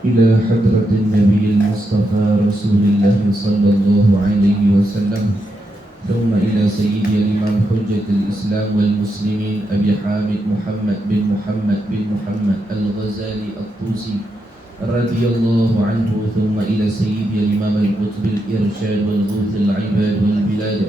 إلى حضرة النبي المصطفى رسول الله صلى الله عليه وسلم، ثم إلى سيدي الإمام حجة الإسلام والمسلمين أبي حامد محمد بن محمد الغزالي الطوسي رضي الله عنه، ثم إلى سيدي الإمام القطب الإرشاد والغوث العباد والبلاد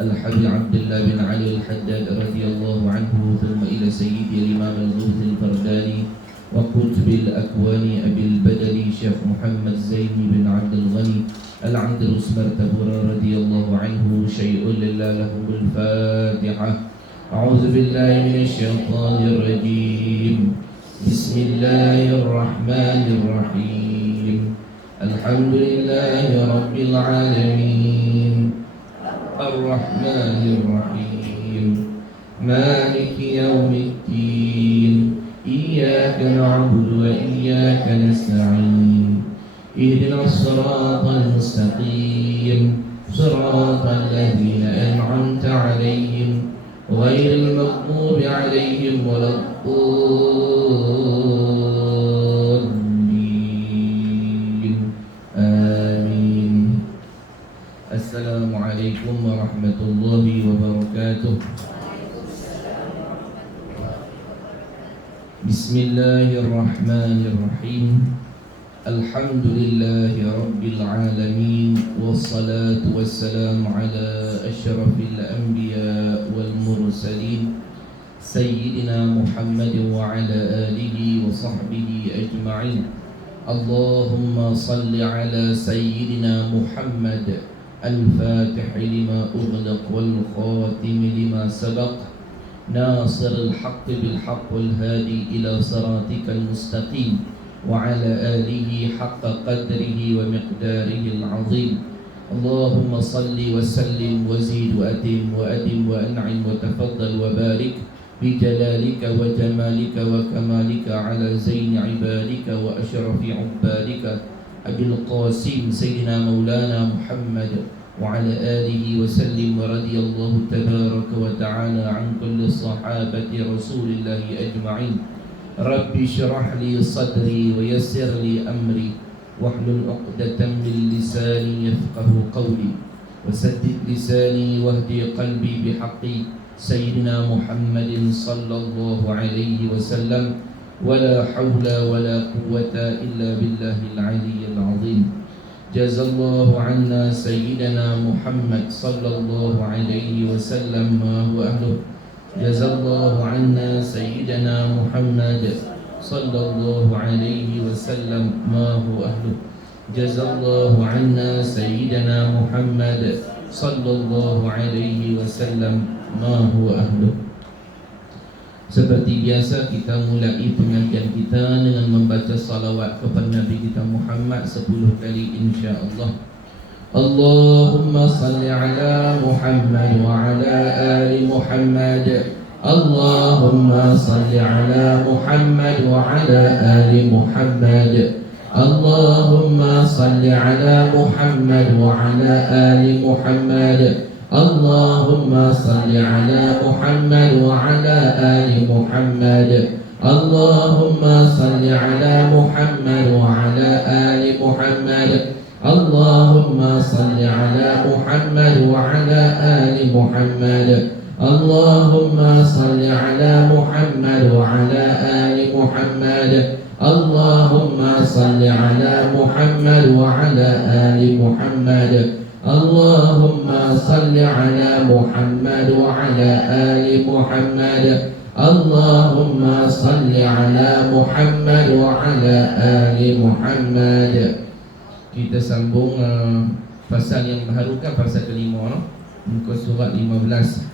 الحبيب عبد الله بن علي الحداد رضي الله عنه، ثم إلى سيدي الإمام الغوث الفرداني وقطب الأكوان أبي البدلي شيخ محمد زيني بن عبد الغني العندلس مرتبورة رضي الله عنه. شيء لله لهم الفاتحة. أعوذ بالله من الشيطان الرجيم. بسم الله الرحمن الرحيم. الحمد لله رب العالمين الرحمن الرحيم مالك يوم الدين إياك نعبد وإياك نستعين اهدنا الصراط المستقيم صراط الذين أنعمت عليهم غير المغضوب عليهم ولا الضالين آمين. السلام عليكم ورحمة الله وبركاته. بسم الله الرحمن الرحيم. الحمد لله رب العالمين، والصلاة والسلام على أشرف الأنبياء والمرسلين سيدنا محمد وعلى آله وصحبه أجمعين. اللهم صل على سيدنا محمد الفاتح لما أغلق والخاتم لما سبق ناصر الحق بالحق والهادي إلى صراطك المستقيم وعلى آله حق قدره ومقداره العظيم. اللهم صل وسلم وزيد وأدم وأنعم وتفضل وبارك بجلالك وجمالك وكمالك على زين عبادك وأشرف عبادك أبي القاسم سيدنا مولانا محمد وعلى آله وسلم. ورضي الله تبارك وتعالى عن كل صحابة رسول الله أجمعين. رب اشرح لي صدري ويسر لي أمري واحلل عقدة من لساني يفقه قولي وسدد لساني واهدي قلبي بحق سيدنا محمد صلى الله عليه وسلم. ولا حول ولا قوة إلا بالله العلي العظيم. جزا الله عنا سيدنا محمد صلى الله عليه وسلم ما هو أهله. جزا الله عنا سيدنا محمد صلى الله عليه وسلم ما هو أهله. جزا الله عنا سيدنا محمد صلى الله عليه وسلم ما هو أهله. Seperti biasa kita mulai pengajian kita dengan membaca salawat kepada Nabi kita Muhammad 10 kali insya-Allah. Allahumma salli ala Muhammad wa ala ali Muhammad. Allahumma salli ala Muhammad wa ala ali Muhammad. Allahumma salli ala Muhammad wa ala ali Muhammad. Allahumma salli ala Muhammad wa ala ali Muhammad. Allahumma salli ala Muhammad wa ala ali Muhammad. Allahumma salli ala Muhammad wa ala ali Muhammad. Allahumma salli ala Muhammad wa ala ali Muhammad. Allahumma salli ala Muhammad wa ala ali Muhammad. Allahumma salli ala Muhammad wa ala ali Muhammad. Allahumma salli ala Muhammad wa ala ali Muhammad. Kita sambung pasal yang baharukan, pasal kelima, no? Muka surat 15.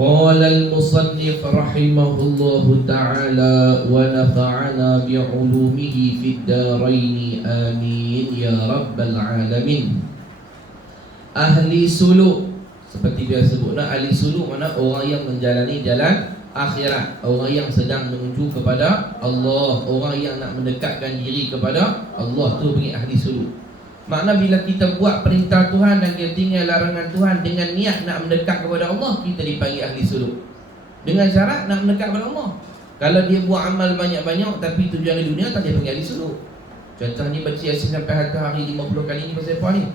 Qala al-musannif rahimahullahu ta'ala wa nafa'ana bi'ulumihi fid darain amin ya rabbal alamin. Ahli suluk, seperti biasa sebut, ahli suluk mana orang yang menjalani jalan akhirat, orang yang sedang menuju kepada Allah, orang yang nak mendekatkan diri kepada Allah, tu panggil ahli suluk. Makna bila kita buat perintah Tuhan dan kita tinggal larangan Tuhan dengan niat nak mendekat kepada Allah, kita dipanggil ahli suluk. Dengan syarat nak mendekat kepada Allah. Kalau dia buat amal banyak-banyak tapi tujuan di dunia, tak dia panggil ahli suluk. Contohnya baca Yasin sampai hari 50 kali ni pasal apa ni?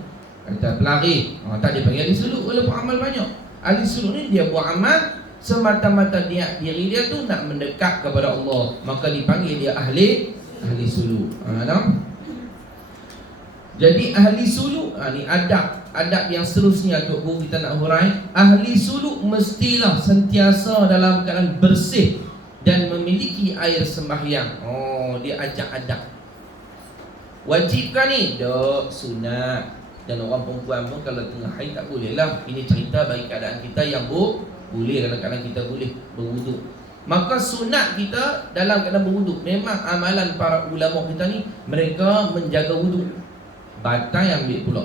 Kata pelari, tak dia panggil ahli suluk walaupun amal banyak. Ahli suluk ni dia buat amal semata-mata niat diri dia tu nak mendekat kepada Allah, maka dipanggil dia ahli suluk. Jadi ahli suluk, ni adab yang seterusnya Tok Guru kita nak hurai. Ahli suluk mestilah sentiasa dalam keadaan bersih dan memiliki air sembahyang. Dia ajak adab. Wajibkah ni? Tak, sunat. Dan orang perempuan pun kalau tengah haid tak boleh lah. Ini cerita bagi keadaan kita yang boleh, kadang-kadang kita boleh berwuduk. Maka sunat kita dalam keadaan berwuduk. Memang amalan para ulama kita ni, mereka menjaga wuduk. Batai ambil pula,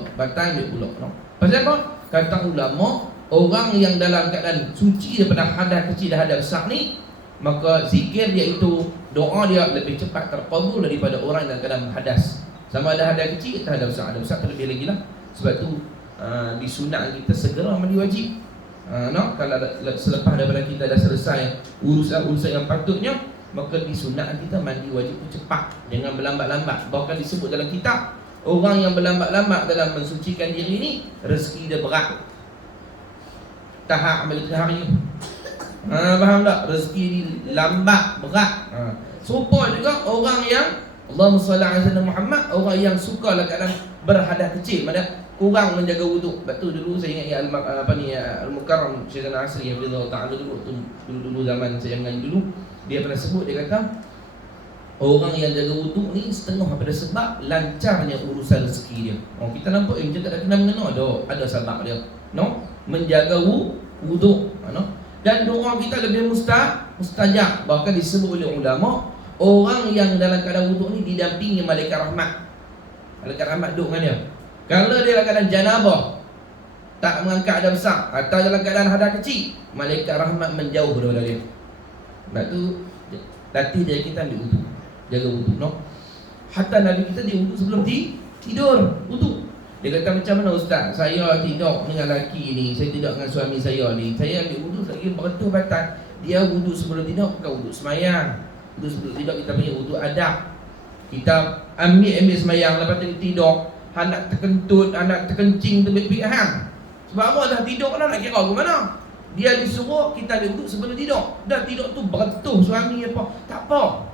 no? Pasal apa? Kata ulama, orang yang dalam keadaan suci daripada hadas kecil dan hadas besar ni, maka zikir dia itu, doa dia lebih cepat terkabul daripada orang dalam keadaan hadas. Sama ada hadas kecil atau hadas besar. Hadas besar terlebih lagi lah. Sebab tu di sunat kita segera mandi wajib. Kalau selepas daripada kita dah selesai urusan yang patutnya, maka di sunat kita mandi wajib itu cepat, jangan berlambat-lambat. Bahkan disebut dalam kitab, orang yang berlambat-lambat dalam mensucikan diri ni, rezeki dia berat. Tahap amal itu hari ni. Faham tak? Rezeki ni lambat, berat. Serupa juga orang yang Allahumma salli ala sayyidina Muhammad, orang yang suka lah keadaan berhadas kecil, mana kurang menjaga wuduk. Sebab tu dulu saya ingat Al-Mukarram Syekhana Asri Hafizahullah Ta'ala dulu zaman saya mengaji dulu, dia pernah sebut, dia kata orang yang jaga wuduk ni setengah daripada sebab lancarnya urusan rezeki dia. Kita nampak macam tak ada kena mengena, ada sebab dia, menjaga wuduk, dan doa kita lebih mustajab. Bahkan disebut oleh ulama, orang yang dalam keadaan wuduk ni didampingi malaikat rahmat. Malaikat rahmat duduk dengan dia. Kalau dia dalam keadaan janabah, tak mengangkat hadas besar, atau dalam keadaan hadas kecil, malaikat rahmat menjauh daripada dia. Sebab tu latih dia kita ambil wuduk, jaga wuduk, Hatta Nabi kita dia wuduk sebelum tidur, wuduk. Dia kata, macam mana ustaz, saya tidur dengan lelaki ni, saya tidur dengan suami saya ni, saya ambil wuduk lagi beratus batas. Dia wuduk sebelum tidur, bukan wuduk semayang. Wuduk sebelum tidur kita panggil wuduk adab. Kita ambil semayang, lepas tu tidur, anak terkentut, anak terkencing, terbit-bit hang. Sebab apa? Dah tidur lah, nak kira ke mana? Dia disuruh kita ambil wuduk sebelum tidur. Dah tidur tu beratus suami apa, tak apa.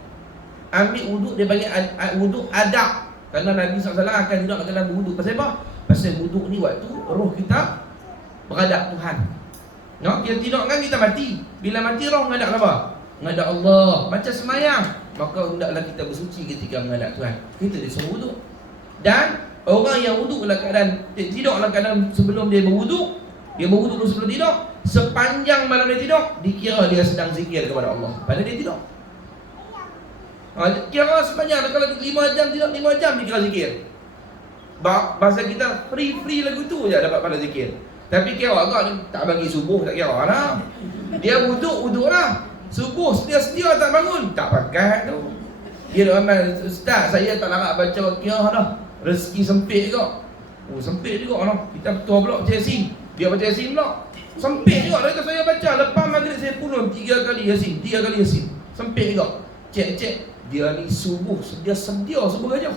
Ambil wuduk, dia panggil wuduk adab. Kerana Nabi SAW akan tidur dalam wuduk. Pasal apa? Pasal wuduk ni waktu roh kita beradab Tuhan. Kita tidur kan kita mati. Bila mati roh mengadap apa? Mengadap Allah. Macam semayang. Maka hendaklah kita bersuci ketika menghadap Tuhan. Kita disuruh wuduk. Dan orang yang wuduk dalam keadaan tidur dalam keadaan sebelum dia berwuduk, dia berwuduk dulu sebelum tidur, sepanjang malam dia tidur, dikira dia sedang zikir kepada Allah. Padahal dia tidur. Kira sepanjang, kalau 5 jam tidur, 5 jam dikira zikir. Bahasa kita free lagu tu je dapat pada zikir. Tapi kira agak tak bagi subuh, tak kira lah. Dia wuduk lah. Subuh sedia tak bangun, tak pakai tu. Dia dah amal, ustaz saya tak larat baca wakiyah dah, rezeki sempit juga. Sempit juga lah. Kita betul pula baca Yasin, dia baca Yasin pula sempit juga. Lepas saya baca, lepas maghrib saya pulun 3 kali Yasin, sempit juga. Cek dia ni subuh, dia sedia subuh aja.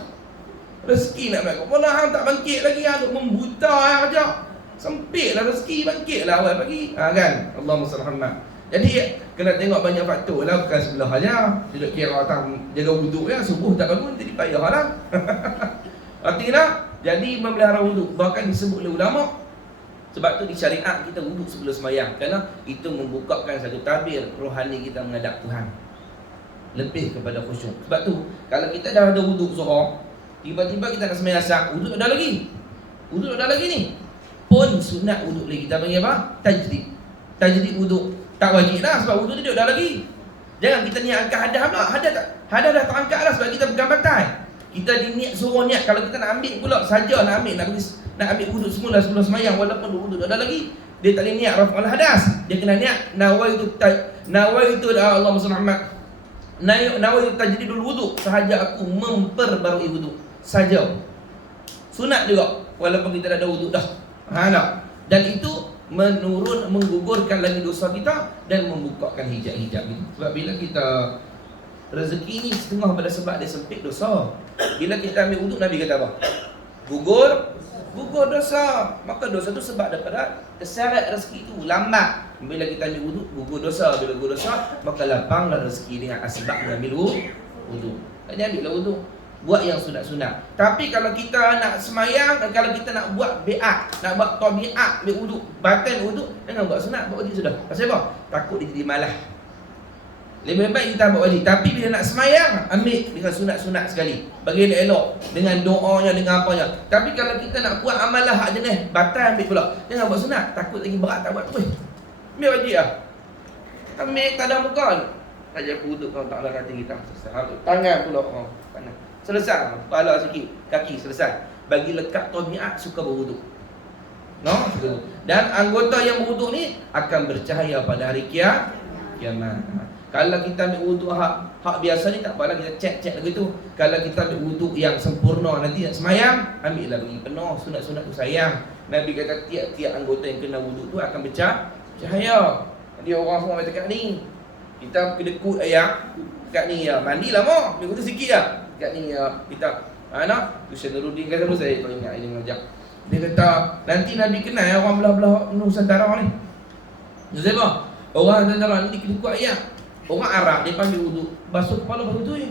Rezeki nak bagi mana hang tak bangkit lagi, hang membuta aja. Sempit lah rezeki, bangkit lah awal pagi. Kan? Allahumma salli Muhammad. Jadi kena tengok banyak faktor lah, bukan sebelah aja. Tidak kira datang jaga wuduk ya, subuh tak bangun jadi payah lah. Artinya, jadi memelihara wuduk bahkan disebut oleh ulama. Sebab tu di syariat kita wuduk sebelum sembahyang, kerana itu membukakan satu tabir rohani kita menghadap Tuhan, lebih kepada khusyuk. Sebab tu kalau kita dah ada wuduk zuhur, tiba-tiba kita nak sembahyang asar, wuduk dah lagi ni, pun sunat wuduk lagi. Kita panggil apa? Tajdid wuduk. Tak wajib lah, sebab wuduk tu dah lagi. Jangan kita niat angkat hadas pula. Hadas dah terangkat lah sebab kita pegang batai. Kita suruh niat. Kalau kita nak ambil pula saja, nak ambil wuduk semula sebelum semayang, walaupun wuduk dah lagi, dia tak boleh niat rafa'ul hadas. Dia kena niat nawaitu Allahumma salli Muhammad, nawaitu tajdidul wuduk, sahaja aku memperbarui wuduk saja. Sunat juga walaupun kita dah ada wuduk dah. Dan itu menggugurkan lagi dosa kita dan membukakan hijab-hijab itu. Sebab bila kita rezeki ni setengah pada sebab dia sempit dosa. Bila kita ambil wuduk, Nabi kata apa? Gugur dosa. Maka dosa tu sebab daripada keseret rezeki itu lambat. Bila kita ambil wuduk, gugur dosa. Bila gugur dosa, maka lapanglah rezeki dengan asbab mengambil wuduk. Jadi ambillah wuduk. Buat yang sunat-sunat. Tapi kalau kita nak semayang, kalau kita nak buat bi'at, nak buat tabi'at, ambil wuduk, batal wuduk, jangan buat sunat, buat wajib sudah. Pasal apa? Takut dia jadi malah. Lebih baik kita buat wajib. Tapi bila nak semayang, ambil dengan sunat-sunat sekali. Bagi elok-elok. Dengan doanya, dengan apanya. Tapi kalau kita nak buat amalah hak jenis, batal ambil pula. Jangan buat sunat. Takut lagi berat tak buat. Ambil wajib lah. Ambil tak ada muka. Ajar aku wuduk kau tak ada kata kita. Tangan pula. Tangan. Selesai. Kepala sikit. Kaki selesai. Bagi lekat tabiat suka berwuduk. No? Dan anggota yang berwuduk ni akan bercahaya pada hari kiamat. Kalau kita ambil wuduk hak biasa ni tak apalah, kita cek begitu. Kalau kita ambil wuduk yang sempurna nanti nak semayang, ambillah bagi penuh. Sunat-sunat tu sayang. Nabi kata tiap-tiap anggota yang kena wuduk tu akan bercahaya. Jadi orang semua cakap ni, kita kedekut ayam kat ni ya, mandilah mo. Ambil wuduk sikit lah. Kat ni ya, kita tu Syainuruddin kata dulu, saya tak ingat dia ngajak. Dia kata nanti Nabi kenal orang belah-belah Nusantara ni. Siapa? Orang Nusantara ni kedekut ayam. Orang Arab dia panggil wuduk, basuh kepala baru tu je.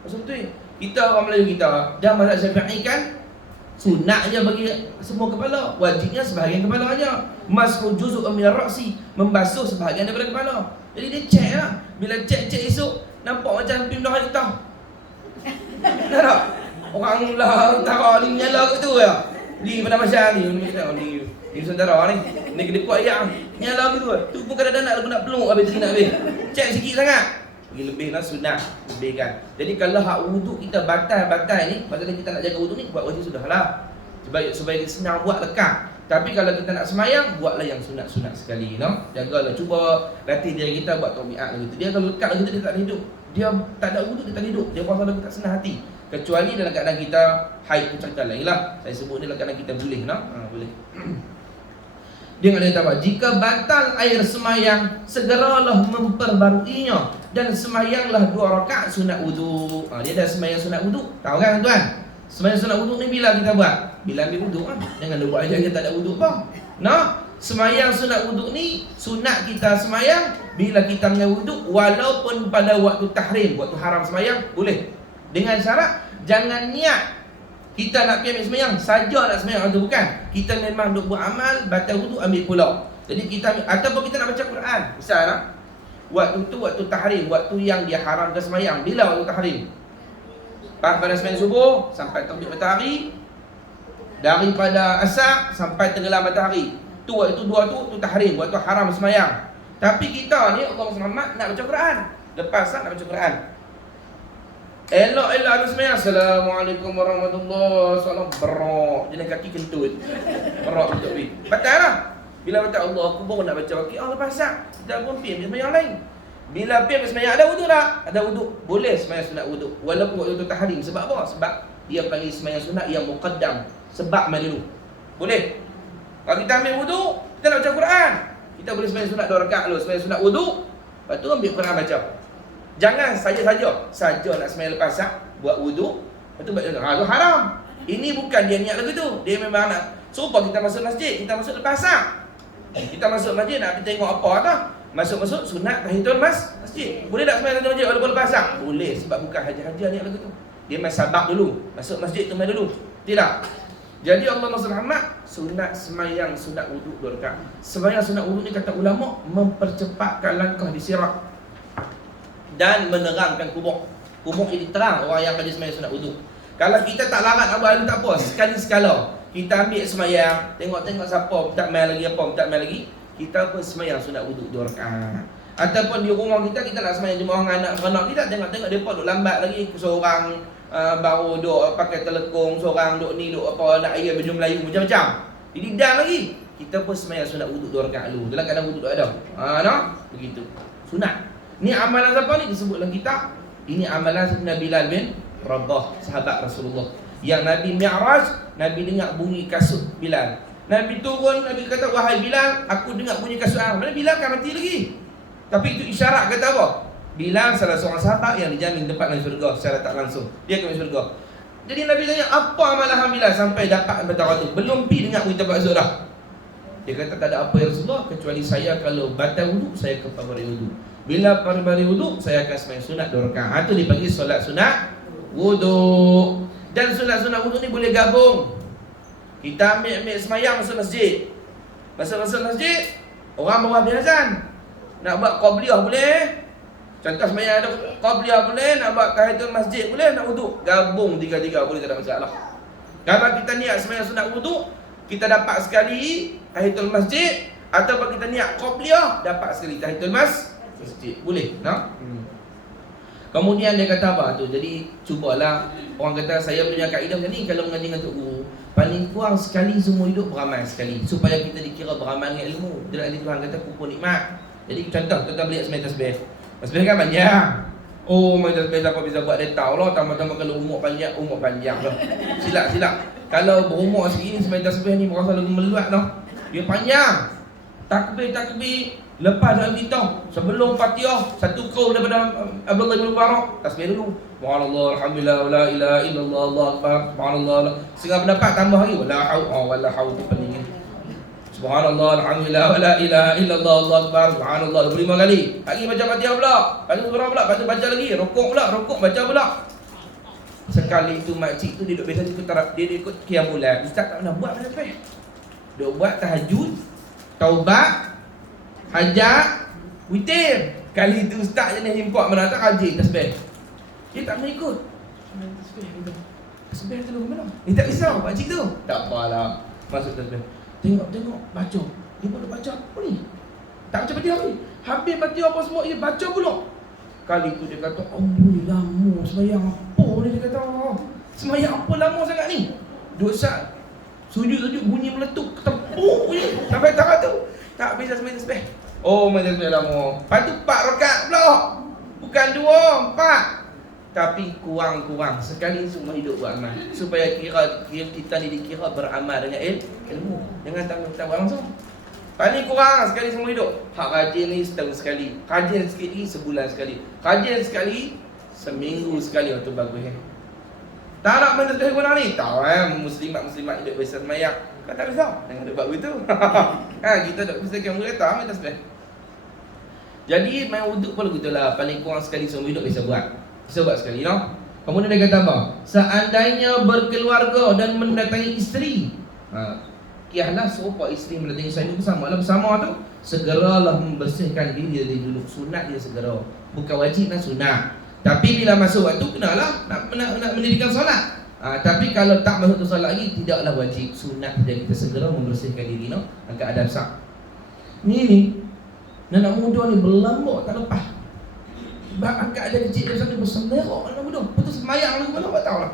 Basuh tu je. Kita orang Melayu kita, dah mazhab Syafi'i kan sunat je bagi semua kepala, wajibnya sebahagian kepala aja. Mashu juz'un min ar-ra'si, membasuh sebahagian daripada kepala. Jadi dia cek lah. Bila cek esok nampak macam pim dah kita. Nah tak? Orang lah utara ni nyala kat tu ya. Di pada masa ni di saudara ni. Ni kedai kuat ayam. Nyala gitu. Tu pun kadang-kadang nak peluk habis nak habis. Cek sikit sangat. Bagi lebih lah sunat, lebihkan. Jadi kalau hak wuduk kita batal ni, maksudnya kita nak jaga wuduk ni buat wajib sudahlah. Supaya kita senang buat lekat. Tapi kalau kita nak semayang, buatlah yang sunat-sunat sekali, no? Jagalah, cuba latih diri kita buat tabiat gitu. Dia kalau lekat lagi dia tak ada hidup. Dia tak ada wuduk, dia tak ada hidup. Dia puasa lagi tak senang hati. Kecuali dalam keadaan kita haid tu cerita lain lah. Saya sebut ni dalam keadaan kita boleh, no? Boleh. Dia kata apa? Jika batal air semayang, segeralah memperbaruinya dan semayanglah 2 rakaat sunat wuduk. Dia dah semayang sunat wuduk. Tahu kan tuan? Semayang sunat wuduk ni bila kita buat? Bila ambil wuduk kan? Jangan buat aja kita tak ada wuduk apa. No? Semayang sunat wuduk ni, sunat kita semayang bila kita ambil wuduk walaupun pada waktu tahrim, waktu haram semayang, boleh. Dengan syarat jangan niat kita nak pergi ambil semayang, saja nak semayang atau bukan. Kita memang duk buat amal, batal wuduk ambil pula. Jadi kita ambil, ataupun kita nak baca Quran. Misalnya, waktu tu waktu tahrim, waktu yang dia haramkan semayang. Bila waktu tahrim? Pada semayang subuh sampai terbit matahari, daripada asar sampai tenggelam matahari. Tu waktu dua tu tahrim, waktu haram semayang. Tapi kita ni Allah Muhammad nak baca Quran. Lepas nak baca Quran. Elok habis semayang. Assalamualaikum warahmatullahi wabarakatuh. Berak. Jenis kaki kentut. Berak betul ni. Batal lah. Bila batal Allah aku baru nak baca wakil. Lepas asar. Kita pun pergi ambil semayang lain. Bila pergi ambil semayang ada wuduk tak? Ada wuduk. Boleh semayang sunat wuduk. Walaupun waktu tu tahrim. Sebab apa? Sebab dia panggil semayang sunat yang muqaddam. Sebab mai dulu. Boleh. Kalau kita ambil wuduk, kita nak baca Quran. Kita boleh semayang sunat 2 rakaat dulu. Semayang sunat wuduk. Lepas tu ambil Quran baca. Jangan saja nak semayang lepas asar, buat wuduk, lepas tu baca. Itu haram. Ini bukan dia niat lagu tu. Dia memang nak serupa kita masuk masjid, kita masuk lepas asar. Kita masuk masjid nak pergi tengok apa tau. Masuk sunat tahiyatul masjid. Boleh tak semayang tahiyatul masjid walaupun lepas asar? Boleh, sebab bukan haji-haji niat lagu tu. Dia main sabak dulu, masuk masjid tu main dulu. Tidak. Jadi Allah Muhammad sunat semayang sunat wuduk 2 rakaat. Semayang sunat wuduk ni kata ulama mempercepatkan langkah di sirat dan menerangkan kubur. Kubur ini terang orang yang akan semayang sunat wuduk. Kalau kita tak larat abang tak apa, sekali-sekala kita ambil semayang, tengok-tengok siapa tak main lagi kita pun semayang sunat wuduk 2 rakaat. Ataupun di rumah kita nak semayang jemaah dengan anak-anak kita, tengok-tengok depa duk lambat lagi, seorang baru duk pakai telekung, seorang duk ni duk apa nak air baju Melayu macam-macam. Jadi dah lagi kita pun semayang sunat wuduk 2 rakaat dulu. Dalam keadaan wuduk ada. Begitu. Sunat. Ni amalan siapa ni disebut dalam kitab? Ini amalan Nabi Bilal bin Rabah, sahabat Rasulullah. Yang Nabi Mi'raj, Nabi dengar bunyi kasut Bilal. Nabi turun, Nabi kata, wahai Bilal, aku dengar bunyi kasuar. Mana Bilal kan mati lagi. Tapi itu isyarat kata apa? Bilal salah seorang sahabat yang dijamin tempat dalam syurga secara tak langsung. Dia akan masuk syurga. Jadi Nabi tanya, apa amalan Bilal sampai dapat batang tu? Belum pi dengar bunyi tempat masuk dah. Dia kata, tak ada apa ya Rasulullah, kecuali saya kalau batal wuduk, saya kepabari wuduk. Bila kepabari wuduk, saya akan sembahyang sunat 2 rakaat. Itu dipanggil solat sunat wuduk. Dan solat sunat wuduk ni boleh gabung. Kita ambil sembahyang masuk masjid. Masuk masjid, orang bawa habis azan. Nak buat qabliyah boleh. Contoh sembahyang ada qabliyah boleh, nak buat tahiyatul masjid boleh, nak wuduk gabung tiga-tiga boleh, tak ada masalah. Kalau kita niat sembahyang sunat wuduk, kita dapat sekali tahiyatul masjid, ataupun kita niat qabliyah dapat sekali tahiyatul masjid. Boleh, no? Kemudian dia kata apa tu? Jadi cubalah, orang kata saya punya kaedah macam ni kalau mengaji dengan tok guru, paling kurang sekali seumur hidup beramal sekali supaya kita dikira beramal dengan ilmu. Dia Tuhan kata kumpul nikmat. Jadi contoh kita beli sembahyang tasbih. Tasbih kan panjang. Oh, main tasbih siapa bisa buat dia tahu lah. Tambah-tambah kalau umur panjang lah. Silap. Kalau berumur segini sembahyang tasbih ni berasa lagu meluat tau. Dia panjang. Takbir lepas dalam kita sebelum Fatihah satu qaul daripada Abdullah bin Mubarak, tasbih dulu. Subhanallah, alhamdulillah, la ilaha illallah, Allahu akbar. Subhanallah. Setengah pendapat tambah lagi wala haul pening. Subhanallah, alhamdulillah, wala ilaha illallah, Allahu akbar. Subhanallah 25 kali. Lagi baca Fatihah pula. Lepas tu surah pula, lepas tu baca lagi, rukuk baca pula. Sekali tu makcik tu dia duduk biasa dia ikut qiyamul lail. Ustaz tak pernah buat tasbih. Dia buat tahajud, taubat, hajat, witir. Kali tu ustaz jenis import mana tak haji tasbih. Dia tak pernah ikut. Tasbih tu mana? Dia tak risau makcik tu. Tak apalah. Masuk tasbih. Tengok baca. Dia boleh baca apa ni? Tak baca Fatihah ni. Habis Fatihah apa semua dia baca pula. Kali tu dia kata, "Allah lama sembahyang apa ni?" Dia kata, "Sembahyang apa lama sangat ni?" Dosa sujud bunyi meletup ketepuk bunyi sampai tak tu. Tak bisa sembahyang tasbih. Oh, main tasbih lama. Lepas tu 4 rakaat pula. Bukan 2, 4. Tapi kurang-kurang sekali semua hidup beramal supaya kira kita ni dikira beramal dengan ilmu. Jangan tahu langsung. Paling kurang sekali semua hidup. Hak rajin ni setahun sekali. Rajin sikit ni sebulan sekali. Rajin sekali seminggu sekali. Itu bagus Tak nak main tasbih guna ni? Tahu muslimat hidup biasa sembahyang. Kau tak risau? Jangan ada buat begitu. Kita tak bisa kamera tak main tasbih. Jadi main wuduk pun begitulah. Paling kurang sekali seumur hidup bisa buat sekali, no? Kemudian dia kata apa? Seandainya berkeluarga dan mendatangi isteri, kiahlah serupa isteri mendatangi suami bersama tu, segeralah membersihkan diri dari duduk. Sunat dia segera, bukan wajib dan sunat. Tapi bila masuk waktu kenalah nak mendirikan solat. Tapi kalau tak masuk tu solat lagi, tidaklah wajib, sunat dia kita segera membersihkan diri, no? Agak adab sah. Ni anak muda ni berlambak tak lepas. Angkat ada kecil dari sana bersenderok anak muda. Putus semayang lagu mana tak tahu lah.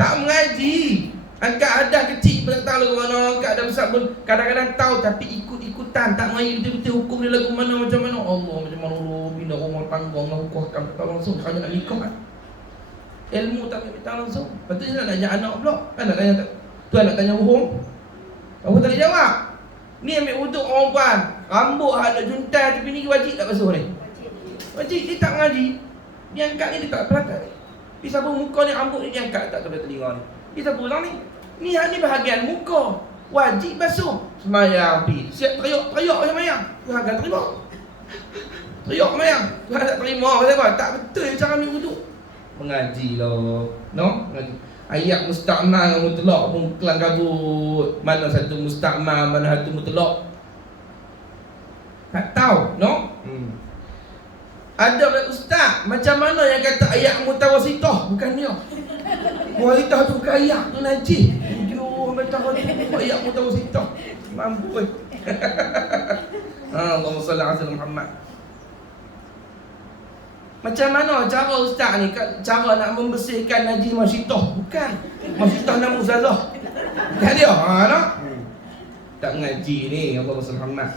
Tak mengaji. Angkat ada kecil tak tahu lagu mana. Angkat ada besar pun kadang-kadang tahu tapi ikut-ikutan. Tak mengaji betul-betul hukum dia lagu mana macam mana. Allah macam mana Allah bina rumah tangga Allah hukumkan tak langsung. Hanya nak nikah kan. Ilmu tak minta langsung. Patutnya nak tanya anak pula. Kan nak tanya tuan nak tanya bohong. Kamu tak boleh jawab. Ni ambil wuduk orang perempuan, rambut ada juntai tapi ni wajib tak basuh ni? Wajib. Dia tak mengaji. Dia angkat ni dia tak perakat. Dia sabar muka ni rambut ni dia angkat tak terbelah telinga ni. Dia sabar ni. Ni bahagian muka. Wajib basuh. Semayang pi. Siap teriak macam mayang. Tuhan akan terima. Teriak mayang. Tuhan tak terima. Kenapa? Tak betul cara ambil wuduk. Mengaji lah. No? Mengaji. Ayat musta'mal mutlak pun kelang kabut. Mana satu musta'mal, mana satu mutlak. Tak tahu, no? Ada ustaz, macam mana yang kata ayat mutawasitah? Bukan dia. Mutawasitah tu bukan ayat, tu najis. Ayat mutawasitah. Mampu Allahumma salli ala Muhammad. Macam mana cara ustaz ni, cara nak membersihkan najis masyitah? Bukan. Masyitah nama ustazah. Bukan dia. Tak mengaji ni. Allah Muhammad.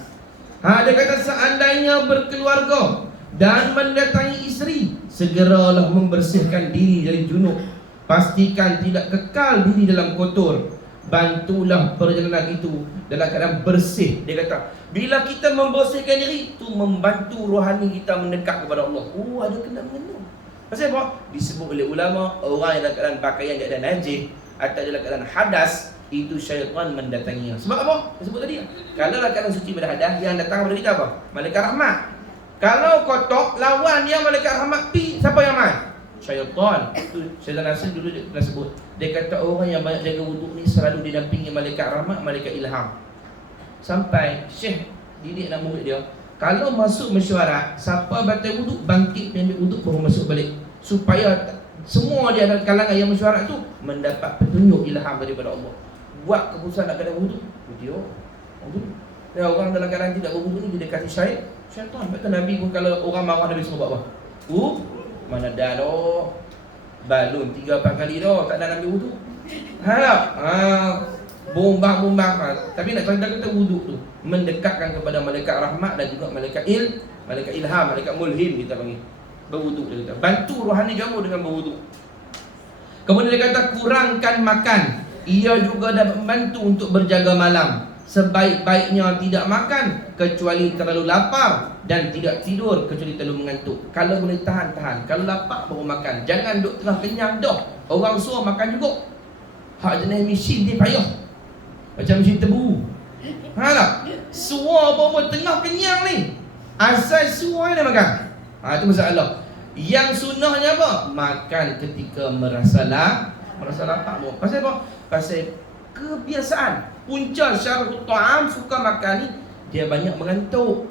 Dia kata seandainya berkeluarga dan mendatangi isteri, segeralah membersihkan diri dari junub. Pastikan tidak kekal diri dalam kotor. bantulah perjalanan itu dalam keadaan bersih. Dia kata, bila kita membersihkan diri, itu membantu rohani kita mendekat kepada Allah. Oh, ada kena-mengena. Pasal apa? Disebut oleh ulama, orang yang dalam keadaan pakaian yang ada najis atau dalam keadaan hadas, itu syaitan mendatanginya. Sebab apa? Saya sebut tadi. Kalau dalam keadaan suci pada hadas, yang datang kepada kita apa? Malaikat rahmat. Kalau kotor, lawan dia malaikat rahmat, siapa yang main? Syaitan. Itu Syaitan Nasir dulu dia pernah sebut. Dia kata orang yang banyak jaga wuduk ni selalu didampingi malaikat rahmat, malaikat ilham. Sampai Syekh didik anak murid dia, kalau masuk mesyuarat, siapa batal wuduk, bangkit ambil wuduk baru masuk balik, supaya semua dia dalam kalangan yang mesyuarat tu mendapat petunjuk ilham daripada Allah. Buat keputusan nak kena wuduk, video wuduk. Ya, orang dalam keadaan tidak berwuduk ni dia dekati syaitan. Betul Nabi pun kalau orang marah Nabi suruh buat apa? Mana dah doh. Balun 3-4 kali doh, tak ada ambil wuduk. Bombang. Tapi nak cerita kata wuduk tu mendekatkan kepada malaikat rahmat dan juga malaikat ilham, malaikat mulhim kita panggil. Berwuduk dia kata. Bantu rohani kamu dengan berwuduk. Kemudian dia kata kurangkan makan. Ia juga dapat membantu untuk berjaga malam. Sebaik-baiknya tidak makan kecuali terlalu lapar dan tidak tidur kecuali terlalu mengantuk. Kalau boleh tahan. Kalau lapar baru makan. Jangan duk tengah kenyang dah. Orang suruh makan juga. Hak jenis mesin dia payah. Macam mesin tebu. Tak? Suar baru tengah kenyang ni. Asal suar dia makan. Itu masalah. Yang sunnahnya apa? Makan ketika merasa lapar. Pasal apa? Pasal kebiasaan. Punca syarhut ta'am, suka makan ni, dia banyak mengantuk.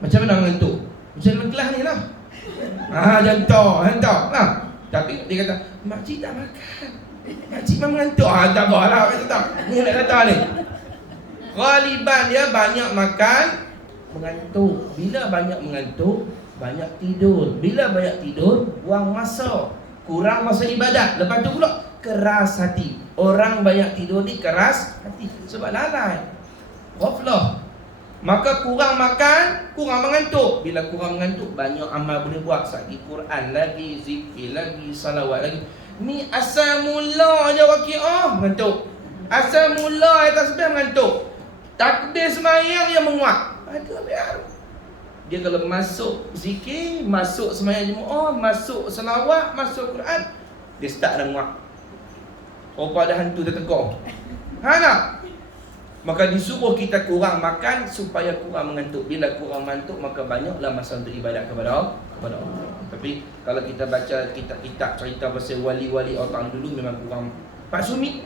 Macam mana mengantuk? Macam dalam kelas ni lah. Hantar lah. Tapi dia kata, makcik tak makan, makcik memang mengantuk. Tak apa lah, ni nak kata ni. Ghaliban dia banyak makan, mengantuk. Bila banyak mengantuk, banyak tidur. Bila banyak tidur, buang masa, kurang masa ibadat. Lepas tu pula keras hati. Orang banyak tidur ni keras hati sebab lalai, ghaflah. Maka kurang makan, kurang mengantuk. Bila kurang mengantuk, banyak amal boleh buat. Sagi Quran lagi, zikir lagi, salawat lagi. Ni asal mula je waqiah mengantuk. Asal mula ayat tasbih mengantuk. Takbir sembahyang yang menguat. Ada biar. Dia kalau masuk zikir, masuk sembahyang Jumaat, masuk salawat, masuk Quran, dia start dah menguat. Rupa ada hantu tertekor. Tak? Maka disuruh kita kurang makan supaya kurang mengantuk. Bila kurang mengantuk, maka banyaklah masa untuk ibadat kepada Allah. Tapi kalau kita baca kitab-kitab cerita pasal wali-wali orang dulu, memang kurang. Pak Sumi,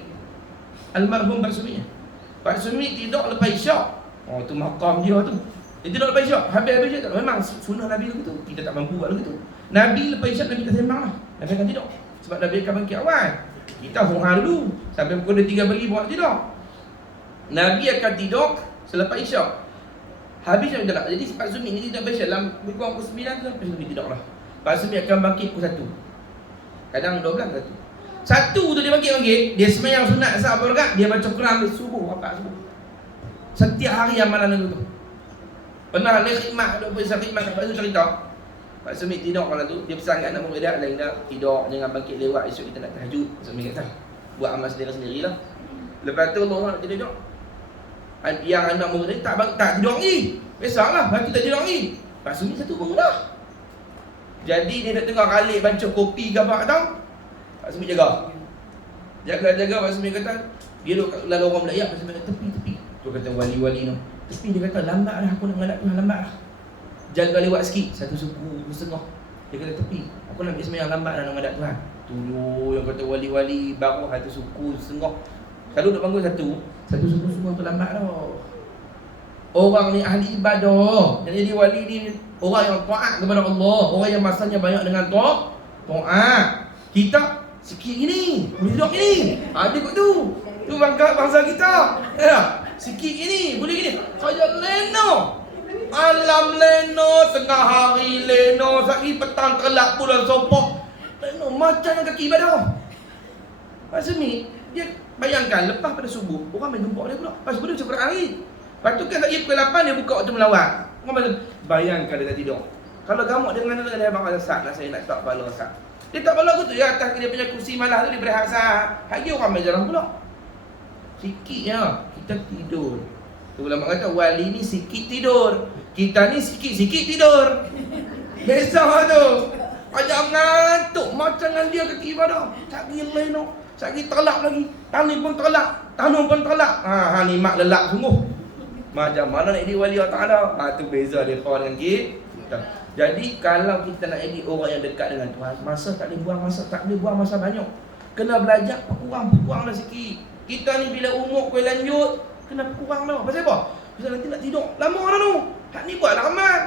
almarhum Pak Sumi tidur lepas isyak. Tu makam dia tu. Dia tidur lepas isyak. Habis-habis isyak tak. Memang sunnah Nabi begitu. Kita tak mampu buat begitu. Nabi lepas isyak, Nabi tak sembang lah. Nabi akan tidur. Sebab Nabi akan bangkit awal. Kita huha dulu sampai pukul 3 pagi baru tidur. Nabi akan tidur selepas isyak. Habis Nabi tak. Jadi Pak Sumi ni tidak baca dalam kurang pukul 9 tu Pak Sumi tidur lah. Pak Sumi akan bangkit pukul 1. Kadang 12 1 tu dia bangkit. Dia sembahyang sunat asar berapa rakaat, dia baca Quran habis subuh, rakaat subuh. Setiap hari amalan tu. Pernah ada khidmat, ada besar khidmat kat tu cerita. Pak Sumi tidur malam tu, dia pesan kat anak murid dia, lain dah tidur, jangan bangkit lewat, esok kita nak tahajud. Pak Sumi kata, buat amal sendiri-sendirilah. Lepas tu Allah nak tidur. Yang anak murid dia tak tidur lagi. Biasalah, nanti tak tidur lagi. Pak Sumi satu bangun dah. Jadi dia nak tengah kalik baca kopi ke apa tau. Pak Sumi jaga. Pak Sumi kata, dia duduk kat lalu orang Melayu, Pak Sumi kata tepi. Tu kata wali-wali tu. Tepi dia kata lambat dah, aku nak menghadap Tuhan, lambat dah. Jaga lewat sikit, 1 suku setengah. Dia kata tepi, aku nak ambil sembahyang lambat dah nak menghadap Tuhan. Tu yang kata wali-wali baru 1 suku setengah. Kalau duduk bangun 1 suku semua tu lambat dah. Orang ni ahli ibadah. Jadi wali ni orang yang taat kepada Allah, orang yang masanya banyak dengan taat. Kita sikit gini, boleh duduk gini. Ada kot tu. Tu bangsa kita. Ya. Sikit gini, boleh gini. Saya leno. Alam leno, tengah hari leno, sehari petang kelak bulan sopok. Leno macam kaki ibadah. Pak Sumi, dia bayangkan lepas pada subuh, orang main jumpa dia pula. Lepas subuh dia macam Quran hari. Lepas tu kan lagi pukul 8 dia buka waktu melawat. Orang bayangkan dia tak tidur. Kalau gamuk dengan dia abang Ustaz, saya nak tak kepala Ustaz. Dia tak balak tu ya, atas dia punya kursi malah tu dia berehat sah. Hak dia orang main jalan pula. Sikitnya kita tidur. Tu ulama kata wali ni sikit tidur. Kita ni sikit-sikit tidur. Besok tu ajak ngantuk macam dengan dia ke ibadah. Tak gila no. Sagi terlak lagi. Tani pun terlak, tanum pun terlak. Ha ni mak lelak sungguh. Macam mana nak edit wali Allah Taala? Tu beza dia dengan kita. Jadi kalau kita nak edit orang yang dekat dengan Tuhan, masa tak boleh buang masa banyak. Kena belajar kuranglah sikit. Kita ni bila umur kau lanjut, kena kurang dah. Pasal apa? Pasal nanti nak tidur lama dah tu. Hak ni buatlah amal.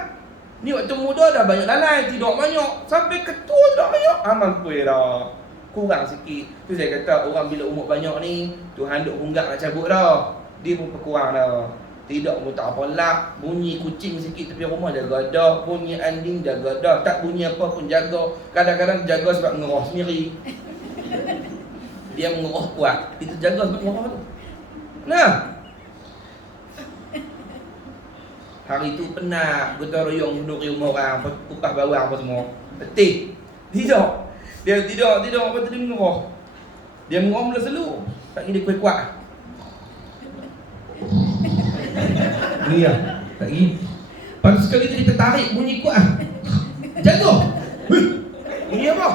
Ni waktu muda dah banyak lalai, tidur banyak. Sampai ketua dah banyak, amal kuih dah. Kurang sikit. Tu saya kata orang bila umur banyak ni, Tuhan duk hunggak nak cabut dah. Dia pun berkurang dah. Tidak pun tak apa lak. Bunyi kucing sikit tepi rumah jaga dah. Bunyi anjing jaga dah. Tak bunyi apa pun jaga. Kadang-kadang jaga sebab ngerah sendiri. Dia mengerah kuat. Itu jaga sebab ngerah tu. Nah, hari tu penat gotong royong duduk di rumah orang, kupas bawang apa semua. Letih. Tidak. Dia tidak apa tu dia mengerah. Dia mengerah mula selalu. Tak kira dia kuat. Ni lah. Tak kira. Lepas sekali tu dia tertarik bunyi kuat. Jaga. Bunyi apa?